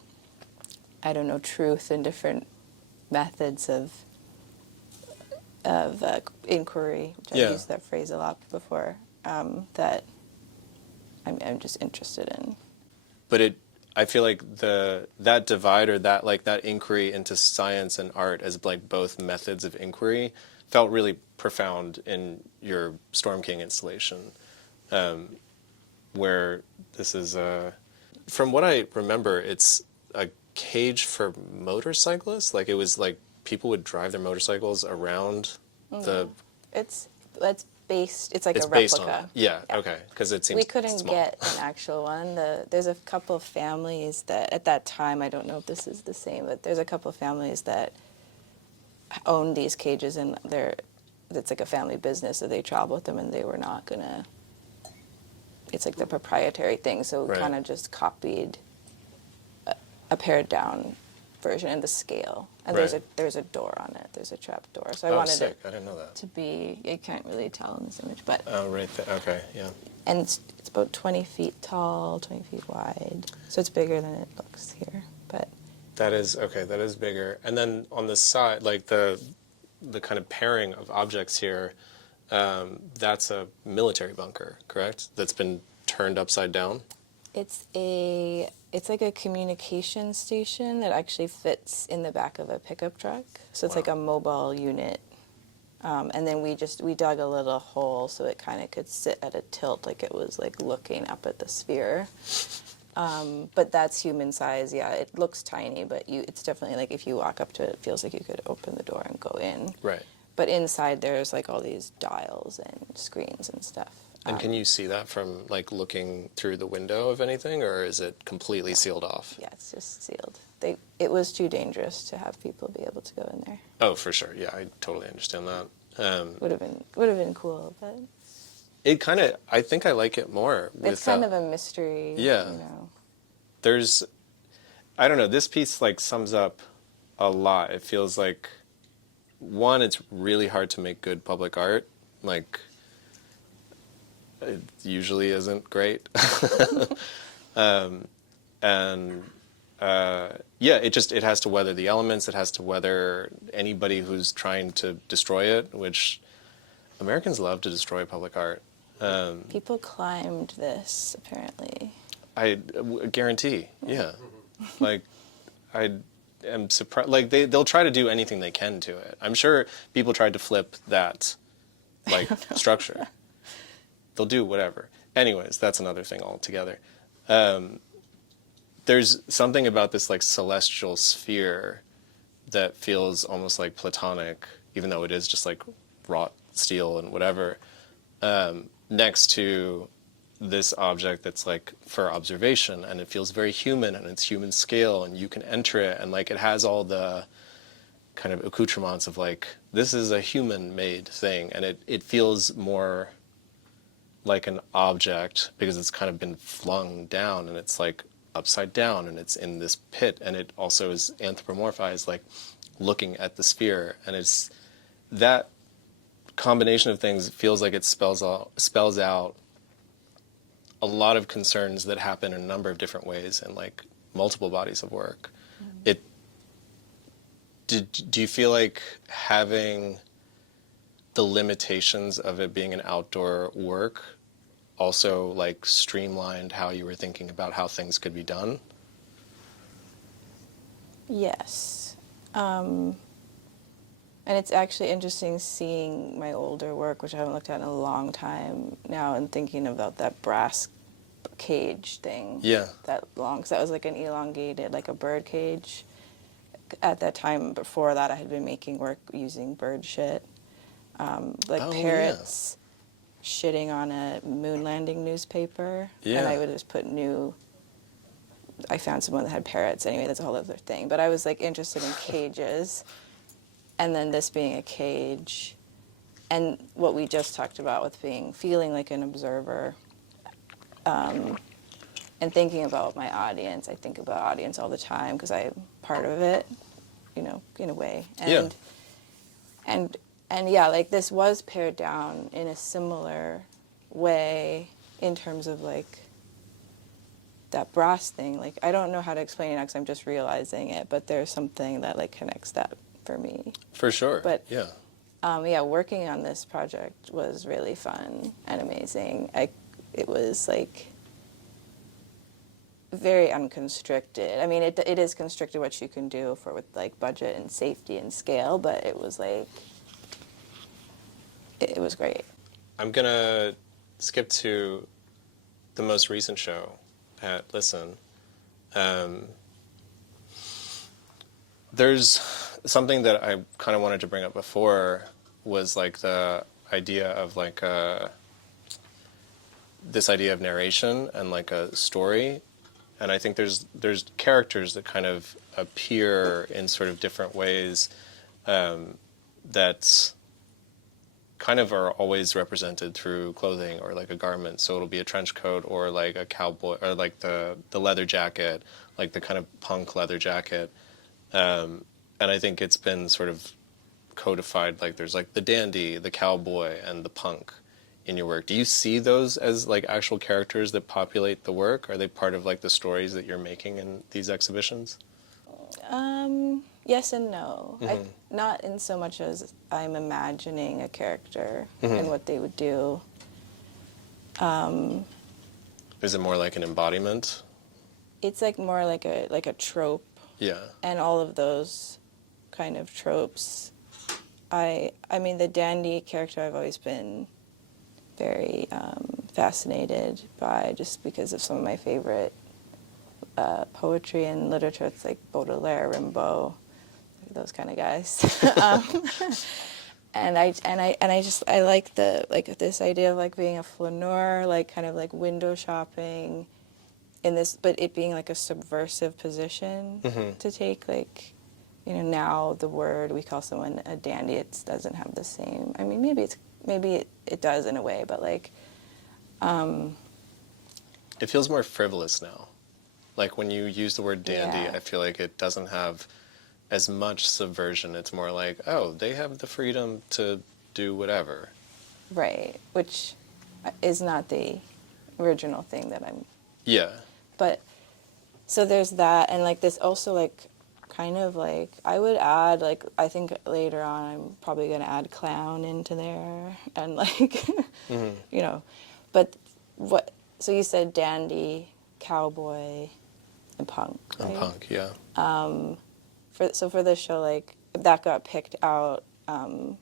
I don't know, truth and different methods of inquiry, which I've used that phrase a lot before, that I'm just interested in. But I feel like that divide or that inquiry into science and art as like both methods of inquiry felt really profound in your Storm King installation, where this is from what I remember, it's a cage for motorcyclists. Like it was like people would drive their motorcycles around the. It's based. It's like It's a based on replica. it. Yeah. Okay. Because it seems We couldn't small. get an actual one. There's a couple of families that at that time, I don't know if this is the same, but there's a couple of families that own these cages, and it's like a family business, so they travel with them, and they were not gonna. It's like the proprietary thing, so we Right. kind of just copied a pared down version and the scale. And Right. there's a door on it. There's a trap door. So I Oh, wanted sick. it I didn't know that. to be. You can't really tell in this image, but Oh, right there. Okay. Yeah. and it's about 20 feet tall, 20 feet wide. So it's bigger than it looks here. But That is okay. That is bigger. And then on the side, like the kind of pairing of objects here, that's a military bunker, correct? That's been turned upside down. it's like a communication station that actually fits in the back of a pickup truck. So it's like a mobile unit. And then we dug a little hole so it kind of could sit at a tilt, like it was like looking up at the sphere. But that's human size. Yeah, it looks tiny, but it's definitely like if you walk up to it, it feels like you could open the door and go in. Right. But inside there's like all these dials and screens and stuff. And can you see that from like looking through the window of anything, or is it completely sealed off? Yeah, it's just sealed. It was too dangerous to have people be able to go in there. Oh, for sure. Yeah, I totally understand that. Would have been cool, but It kind of, I think I like it more. With, it's kind of a mystery. yeah. You know. There's, I don't know, this piece like sums up a lot. It feels like, one, it's really hard to make good public art. Like, it usually isn't great. And yeah, it has to weather the elements. It has to weather anybody who's trying to destroy it, which Americans love to destroy public art. People climbed this apparently. I guarantee, yeah. Like, I am surprised. Like, they'll try to do anything they can to it. I'm sure people tried to flip that, like, structure. They'll do whatever. Anyways, that's another thing altogether. There's something about this, like, celestial sphere that feels almost like Platonic, even though it is just, like, wrought steel and whatever, next to this object that's like for observation, and it feels very human, and it's human scale, and you can enter it, and like it has all the kind of accoutrements of like, this is a human made thing, and it feels more like an object because it's kind of been flung down, and it's like upside down, and it's in this pit, and it also is anthropomorphized, like looking at the sphere, and it's that combination of things feels like it spells out a lot of concerns that happen in a number of different ways in like multiple bodies of work. Do you feel like having the limitations of it being an outdoor work also like streamlined how you were thinking about how things could be done? Yes. And it's actually interesting seeing my older work, which I haven't looked at in a long time now, and thinking about that brass cage thing. Yeah. Because that was like an elongated, like a bird cage. At that time, before that, I had been making work using bird shit. Like parrots shitting on a moon landing newspaper. Yeah. And I would just put I found someone that had parrots. Anyway, that's a whole other thing. But I was like interested in cages. And then this being a cage, and what we just talked about with feeling like an observer, and thinking about my audience. I think about audience all the time because I'm part of it, you know, in a way. And, and yeah, like this was pared down in a similar way in terms of like that brass thing. Like I don't know how to explain it now because I'm just realizing it, but there's something that like connects that for me. For sure. But yeah. Working on this project was really fun and amazing. It was like very unconstricted. I mean, it is constricted what you can do with like budget and safety and scale, but it was like it was great. I'm gonna skip to the most recent show at Listen. There's something that I kind of wanted to bring up before was like I idea of like this idea of narration and like a story, and I think there's characters that kind of appear in sort of different ways that kind of are always represented through clothing or like a garment. So it'll be a trench coat or like a cowboy or like the leather jacket, like the kind of punk leather jacket. And I think it's been sort of codified, like there's like the dandy, the cowboy, and the punk in your work. Do you see those as like actual characters that populate the work? Are they part of like the stories that you're making in these exhibitions? Yes and no. Not in so much as I'm imagining a character and what they would do. Is it more like an embodiment? It's like more like a trope. Yeah. And all of those kind of tropes. I mean, the dandy character I've always been very fascinated by, just because of some of my favorite poetry and literature. It's like Baudelaire, Rimbaud, those kind of guys. And I like this idea of like being a flaneur, like kind of like window shopping in this, but it being like a subversive position to take. Like, you know, now the word we call someone a dandy, it doesn't have the same. I mean, maybe it does in a way, but like. It feels more frivolous now. Like when you use the word dandy, Yeah. I feel like it doesn't have as much subversion. It's more like, oh, they have the freedom to do whatever. Right, which is not the original thing that I'm. Yeah. But so there's that, and like this also like kind of like I would add, like, I think later on I'm probably going to add clown into there and like you know, but what, so you said dandy, cowboy, and punk, right? And punk, yeah. For this show, like, if that got picked out, I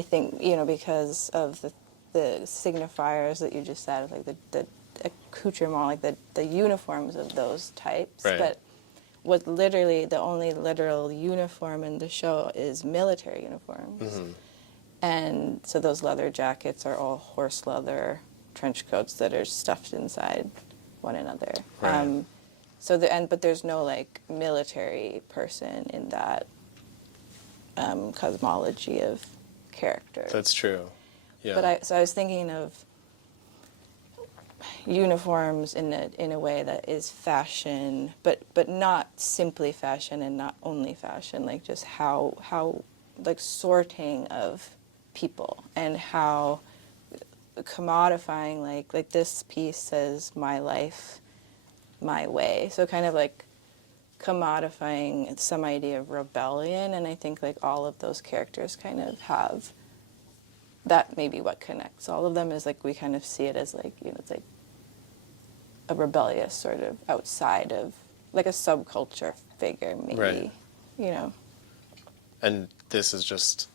think, you know, because of the signifiers that you just said, like the accoutrement, like the uniforms of those types. Right. But what literally, the only literal uniform in the show is military uniforms. And so those leather jackets are all horse leather trench coats that are stuffed inside one another. Right. But there's no like military person in that cosmology of character. That's true. Yeah. But I was thinking of uniforms in a way that is fashion, but not simply fashion and not only fashion, like just how like sorting of people and how commodifying, like this piece says my life, my way. So kind of like commodifying some idea of rebellion, and I think like all of those characters kind of have that. Maybe what connects all of them is like we kind of see it as like, you know, it's like a rebellious sort of outside of like a subculture figure, maybe. Right. You know. And this is just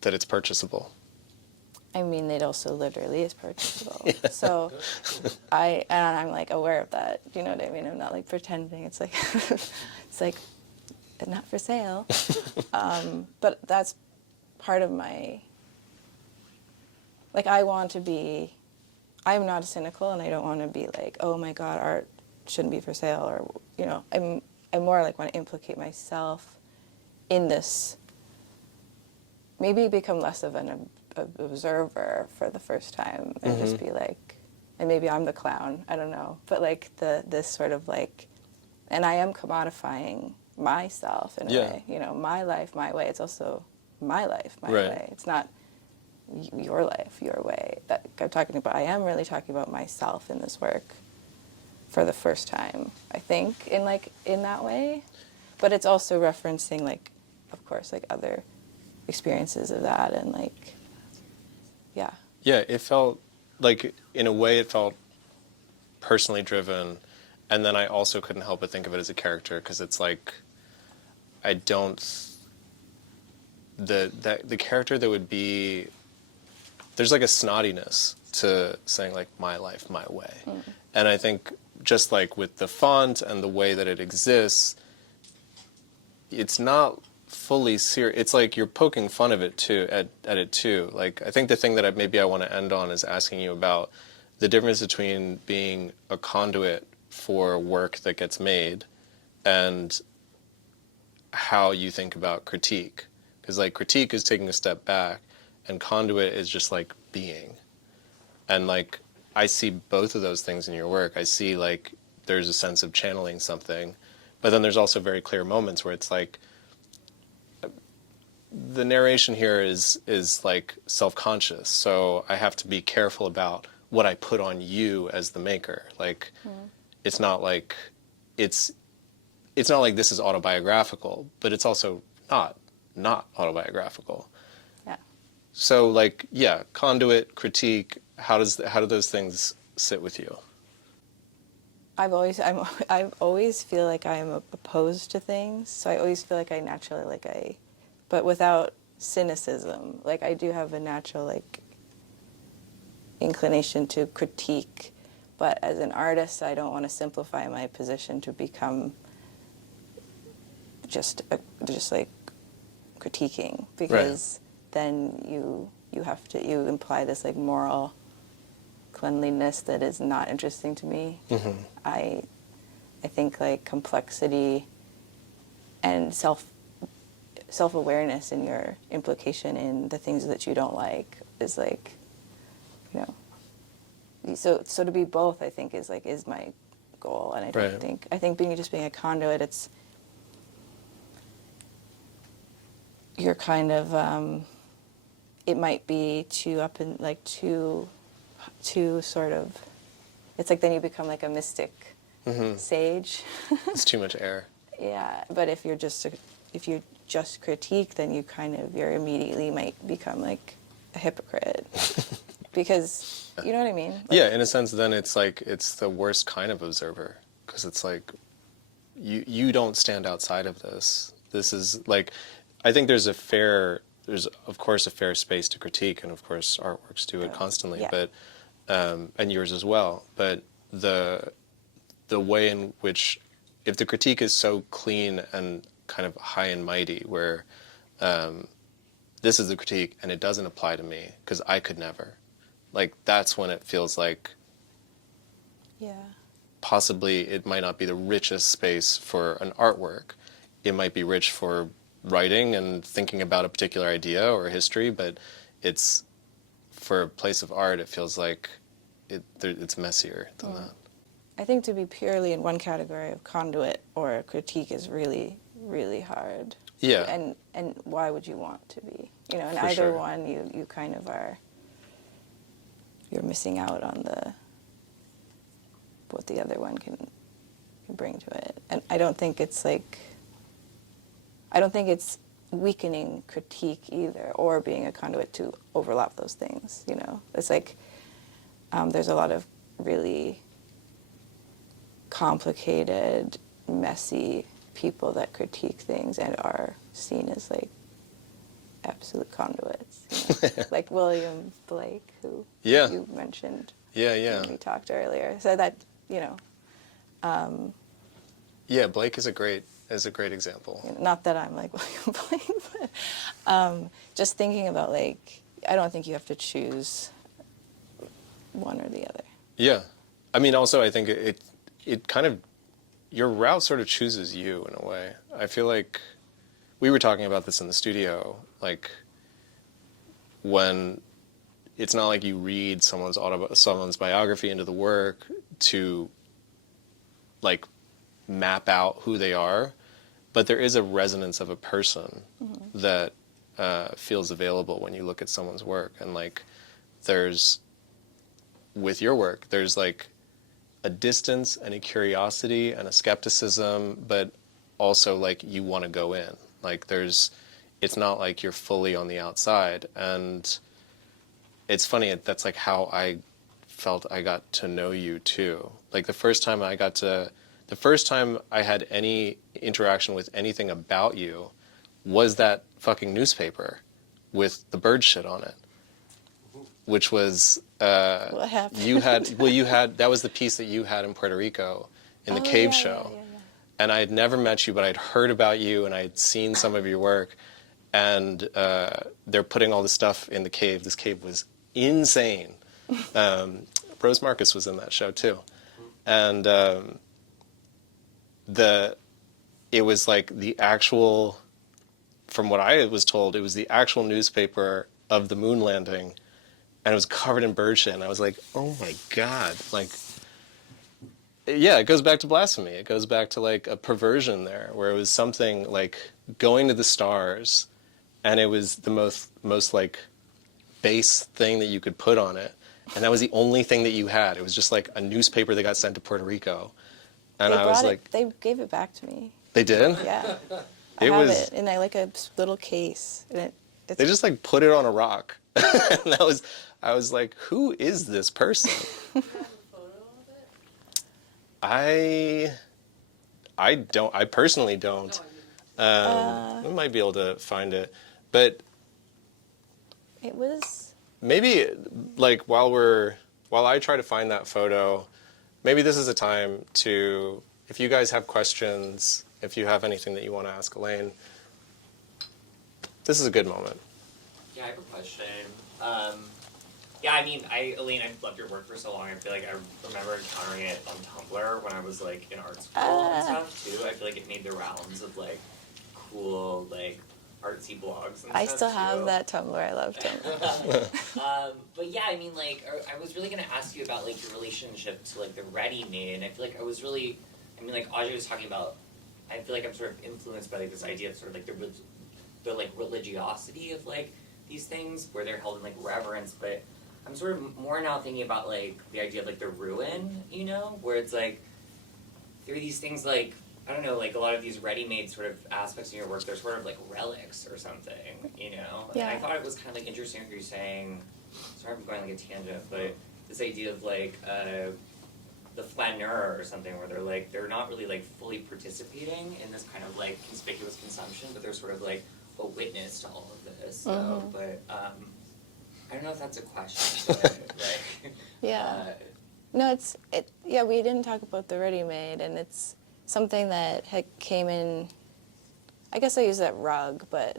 that it's purchasable. I mean, it also literally is purchasable. So I'm like aware of that. Do you know what I mean? I'm not like pretending. It's like it's like not for sale. But that's part of my, like, I want to be, I'm not cynical, and I don't want to be like, oh my God, art shouldn't be for sale, or, you know, I more like want to implicate myself in this, maybe become less of an observer for the first time, and just be like, and maybe I'm the clown, I don't know, but like this sort of like, and I am commodifying myself in a way, you know, my life, my way. It's also my life, my way. It's not your life, your way that I'm talking about. I am really talking about myself in this work for the first time, I think, in that way. But it's also referencing, like, of course, like other experiences of that, and like, yeah. Yeah, it felt like, in a way, it felt personally driven, and then I also couldn't help but think of it as a character, because it's like, I don't, the character that would be, there's like a snottiness to saying like my life, my way. And I think just like with the font and the way that it exists, it's not fully serious. It's like you're poking fun of it too, at it too. Like, I think the thing that maybe I want to end on is asking you about the difference between being a conduit for work that gets made and how you think about critique. Because like critique is taking a step back and conduit is just like being. And like I see both of those things in your work. I see like there's a sense of channeling something, but then there's also very clear moments where it's like the narration here is like self-conscious, so I have to be careful about what I put on you as the maker. Like it's not like it's not like this is autobiographical, but it's also not autobiographical. Yeah. So like, yeah, conduit, critique, how do those things sit with you? I always feel like I'm opposed to things, so I always feel like I naturally but without cynicism. Like I do have a natural like inclination to critique, but as an artist, I don't want to simplify my position to become just like critiquing, because then you imply this like moral cleanliness that is not interesting to me. I think like complexity and self-awareness in your implication in the things that you don't like is like, you know, so to be both, I think is my goal. And I don't I think being a conduit, you're kind of it might be too sort of, it's like then you become like a mystic sage. It's too much air. Yeah, but if you just critique, then you're immediately might become like a hypocrite. Because you know what I mean? Like, yeah, in a sense, then it's like it's the worst kind of observer, because it's like you don't stand outside of this. This is like, I think there's of course a fair space to critique, and of course artworks do it constantly, yeah. but and yours as well. But the way in which, if the critique is so clean and kind of high and mighty, where this is the critique and it doesn't apply to me because I could never, like that's when it feels like possibly it might not be the richest space for an artwork. It might be rich for writing and thinking about a particular idea or history, but it's, for a place of art, it feels like it's messier than that. I think to be purely in one category of conduit or critique is really, really hard. Yeah. And why would you want to be? You know, in For either sure. one, you kind of you're missing out on what the other one can bring to it. And I don't think it's weakening critique either, or being a conduit to overlap those things, you know? It's like there's a lot of really complicated, messy people that critique things and are seen as like absolute conduits, you know? Like William Blake, who you mentioned when we talked earlier. So that, you know. Yeah, Blake is a great example. Not that I'm like William Blake, but just thinking about like, I don't think you have to choose one or the other. Yeah. I mean, also, I think it kind of, your route sort of chooses you in a way. I feel like we were talking about this in the studio, like when it's not like you read someone's biography into the work to like map out who they are, but there is a resonance of a person that feels available when you look at someone's work. And like with your work, there's like a distance and a curiosity and a skepticism, but also like you want to go in. Like it's not like you're fully on the outside. And it's funny, that's like how I felt I got to know you too. Like the first time I had any interaction with anything about you was that fucking newspaper with the bird shit on it, which was what happened? that was the piece that you had in Puerto Rico in the cave show. Yeah. and I had never met you, but I'd heard about you, and I had seen some of your work, and they're putting all this stuff in the cave. This cave was insane. Rose Marcus was in that show too, and it was like the actual, from what I was told, it was the actual newspaper of the moon landing, and it was covered in bird shit, and I was like, oh my God, like, yeah, it goes back to Blasphemy. It goes back to like a perversion there, where it was something like going to the stars, and it was the most like base thing that you could put on it, and that was the only thing that you had. It was just like a newspaper that got sent to Puerto Rico, and I was like, they gave it back to me. they did? Yeah. I have it in like a little case. And they just like put it on a rock. And I was like, who is this person? Do you have a photo of it? I personally don't. We might be able to find it, but it was maybe like while I try to find that photo, maybe this is a time to, if you guys have questions, if you have anything that you want to ask Elaine, this is a good moment. Yeah, I have a question. Yeah, I mean, Elaine, I've loved your work for so long. I feel like I remember encountering it on Tumblr when I was like in art school and stuff too. I feel like it made the rounds of like cool like artsy blogs and I stuff still too. have that Tumblr. I love Tumblr. But yeah, I mean, like, I was really gonna ask you about like your relationship to like the Readymade, and I feel like I was really, I mean, like Ajay was talking about. I feel like I'm sort of influenced by like this idea of sort of like the like religiosity of like these things where they're held in like reverence, but I'm sort of more now thinking about like the idea of like the ruin, you know, where it's like there are these things like, I don't know, like a lot of these ready-made sort of aspects in your work, they're sort of like relics or something, you know? Yeah. And I thought it was kind of like interesting what you're saying, sorry if I'm going like a tangent, but this idea of like the flaneur or something where they're not really like fully participating in this kind of like conspicuous consumption, but they're sort of like a witness to all of this. So, but I don't know if that's a question. But, like, Yeah. No, yeah, we didn't talk about the ready-made, and it's something that came in, I guess I use that rug, but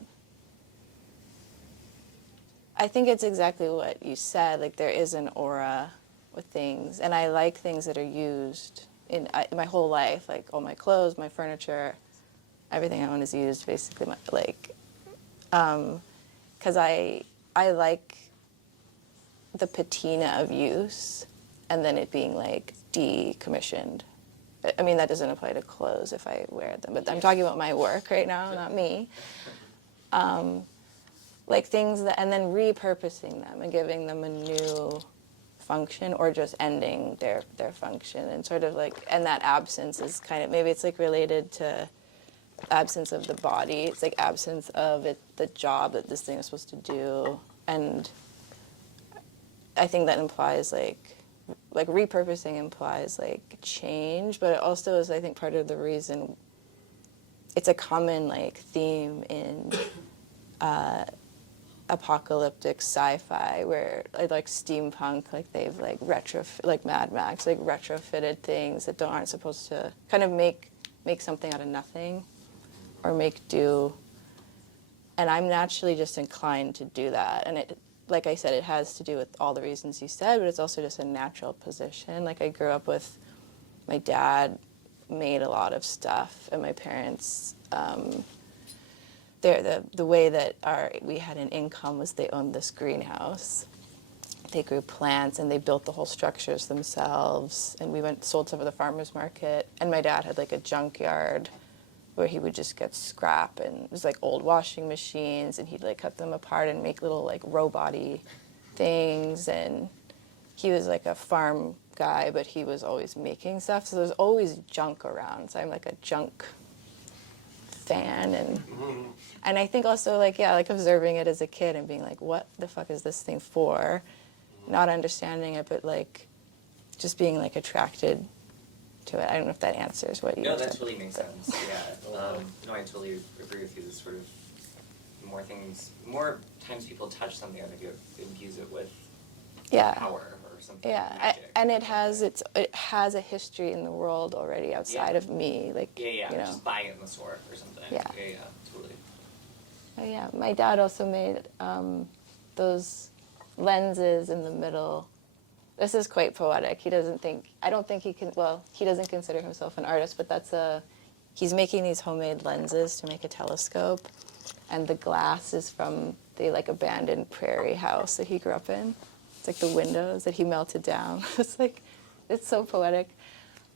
I think it's exactly what you said, like there is an aura with things, and I like things that are used in my whole life, like all my clothes, my furniture, everything I own is used, basically, because I like the patina of use, and then it being like decommissioned. I mean, that doesn't apply to clothes if I wear them, but I'm talking about my work right now, not me. Like things that, and then repurposing them and giving them a new function, or just ending their function, and sort of like, and that absence is kind of, maybe it's like related to absence of the body. It's like absence of the job that this thing is supposed to do, and I think that implies like repurposing implies like change, but it also is, I think, part of the reason it's a common like theme in apocalyptic sci-fi, where like steampunk, like they've like like Mad Max, like retrofitted things that aren't supposed to, kind of make something out of nothing or make do. And I'm naturally just inclined to do that, and it, like I said, it has to do with all the reasons you said, but it's also just a natural position. Like I grew up with, my dad made a lot of stuff, and my parents, the way that we had an income was they owned this greenhouse. They grew plants, and they built the whole structures themselves, and we sold some of the farmer's market, and my dad had like a junkyard where he would just get scrap, and it was like old washing machines, and he'd like cut them apart and make little like robot-y things, and he was like a farm guy, but he was always making stuff, so there's always junk around, so I'm like a junk fan, and I think also like, yeah, like observing it as a kid and being like, what the fuck is this thing for? Not understanding it, but like just being like attracted to it. I don't know if that answers what you No, said. that totally makes sense. Yeah. No, I totally agree with you. This sort of more times people touch something, I think it imbues it with Yeah. power or something. Yeah, Magic. and it has a history in the world already outside of me, like Yeah, you know. just buying it in the store or something. Yeah. Yeah, totally. Oh yeah, my dad also made those lenses in the middle. This is quite poetic. I don't think he can. Well, he doesn't consider himself an artist, but he's making these homemade lenses to make a telescope, and the glass is from the like abandoned prairie house that he grew up in. It's like the windows that he melted down. It's so poetic.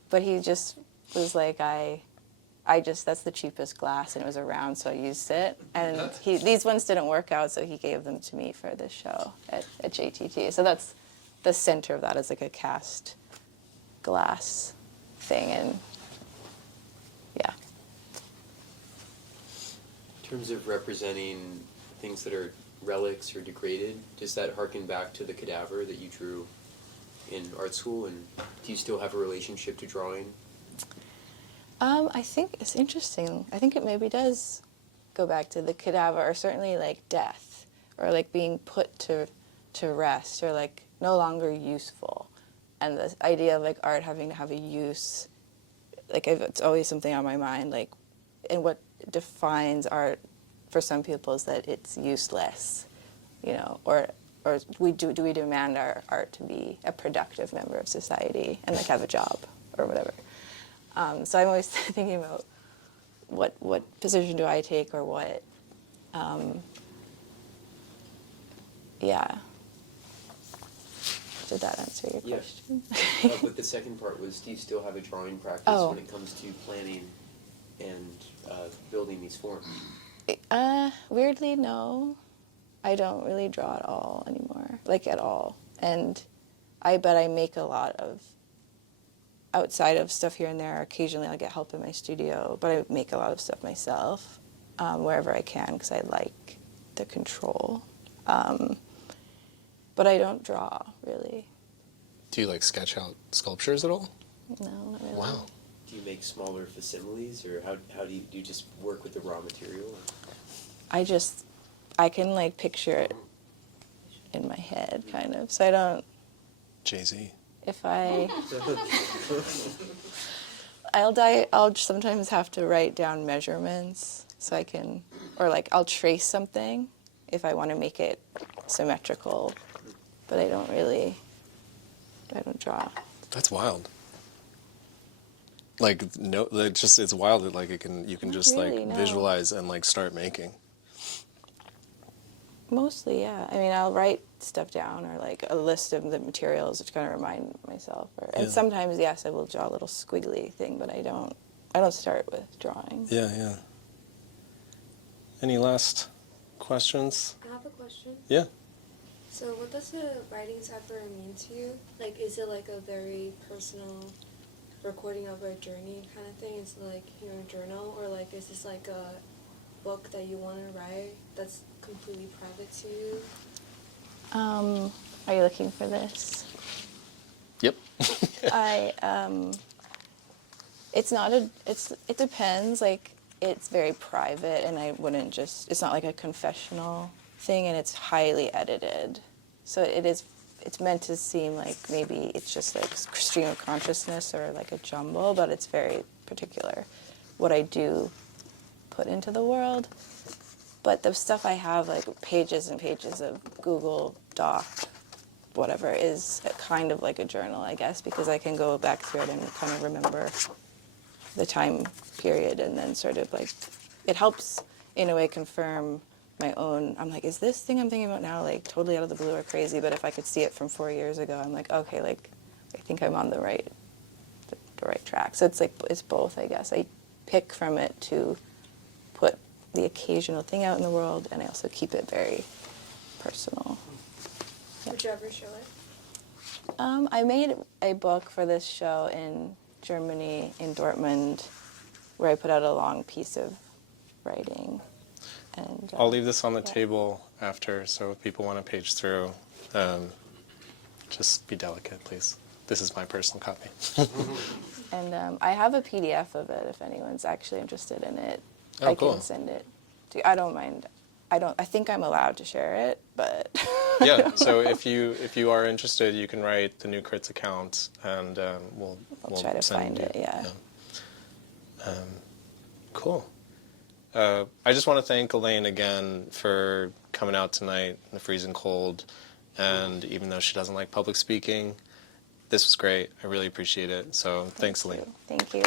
But he just was like, that's the cheapest glass, and it was around, so I used it. And these ones didn't work out, so he gave them to me for this show at JTT. So that's the center of that is like a cast glass thing, and yeah. In terms of representing things that are relics or degraded, does that harken back to the cadaver that you drew in art school, and do you still have a relationship to drawing? I think it's interesting. I think it maybe does go back to the cadaver, or certainly like death, or like being put to rest, or like no longer useful. And the idea of like art having to have a use, like it's always something on my mind. Like, and what defines art for some people is that it's useless, you know, or do we demand our art to be a productive member of society and like have a job or whatever. So I'm always thinking about what position do I take, or what, yeah. Did that answer your question? But the second part was, do you still have a drawing practice when it comes to planning and building these forms? Weirdly, no. I don't really draw at all anymore, like at all. And I bet I make a lot of, outside of stuff here and there. Occasionally I'll get help in my studio, but I make a lot of stuff myself wherever I can, because I like the control. But I don't draw, really. Do you like sketch out sculptures at all? No, not really. Wow. Do you make smaller facsimiles, or how do you just work with the raw material? I can like picture it in my head, kind of. So I don't, Jay-Z. if I'll sometimes have to write down measurements so I can, or like I'll trace something if I want to make it symmetrical, but I don't draw. That's wild. Like no, it's wild that like you can just really, like no. visualize and like start making. Mostly, yeah. I mean, I'll write stuff down, or like a list of the materials to kind of remind myself. And sometimes, yes, I will draw a little squiggly thing, but I don't start with drawing. Yeah. Any last questions? I have a question. Yeah. So what does the writing cipher mean to you? Like, is it like a very personal recording of a journey kind of thing? Is it like your journal, or like is this like a book that you want to write that's completely private to you? Are you looking for this? Yep. It depends. Like, it's very private, and it's not like a confessional thing, and it's highly edited. So it's meant to seem like maybe it's just like stream of consciousness or like a jumble, but it's very particular what I do put into the world. But the stuff I have, like pages and pages of Google Doc, whatever, is kind of like a journal, I guess, because I can go back through it and kind of remember the time period, and then sort of like, it helps in a way confirm my own, I'm like, is this thing I'm thinking about now like totally out of the blue or crazy? But if I could see it from 4 years ago, I'm like, okay, like I think I'm on the right track. So it's like, it's both, I guess. I pick from it to put the occasional thing out in the world, and I also keep it very personal. Yeah. Would you ever show it? I made a book for this show in Germany, in Dortmund, where I put out a long piece of writing. And I'll leave this on the table after, so if people want to page through, just be delicate, please. This is my personal copy. And I have a PDF of it if anyone's actually interested in it. Oh, I cool. can send it to you. I don't mind. I think I'm allowed to share it, but Yeah. So if you are interested, you can write the new Crits account, and we'll try to send find you- it. Yeah. Cool. I just want to thank Elaine again for coming out tonight in the freezing cold, and even though she doesn't like public speaking, this was great. I really appreciate it. So thanks, Elaine. Thank you.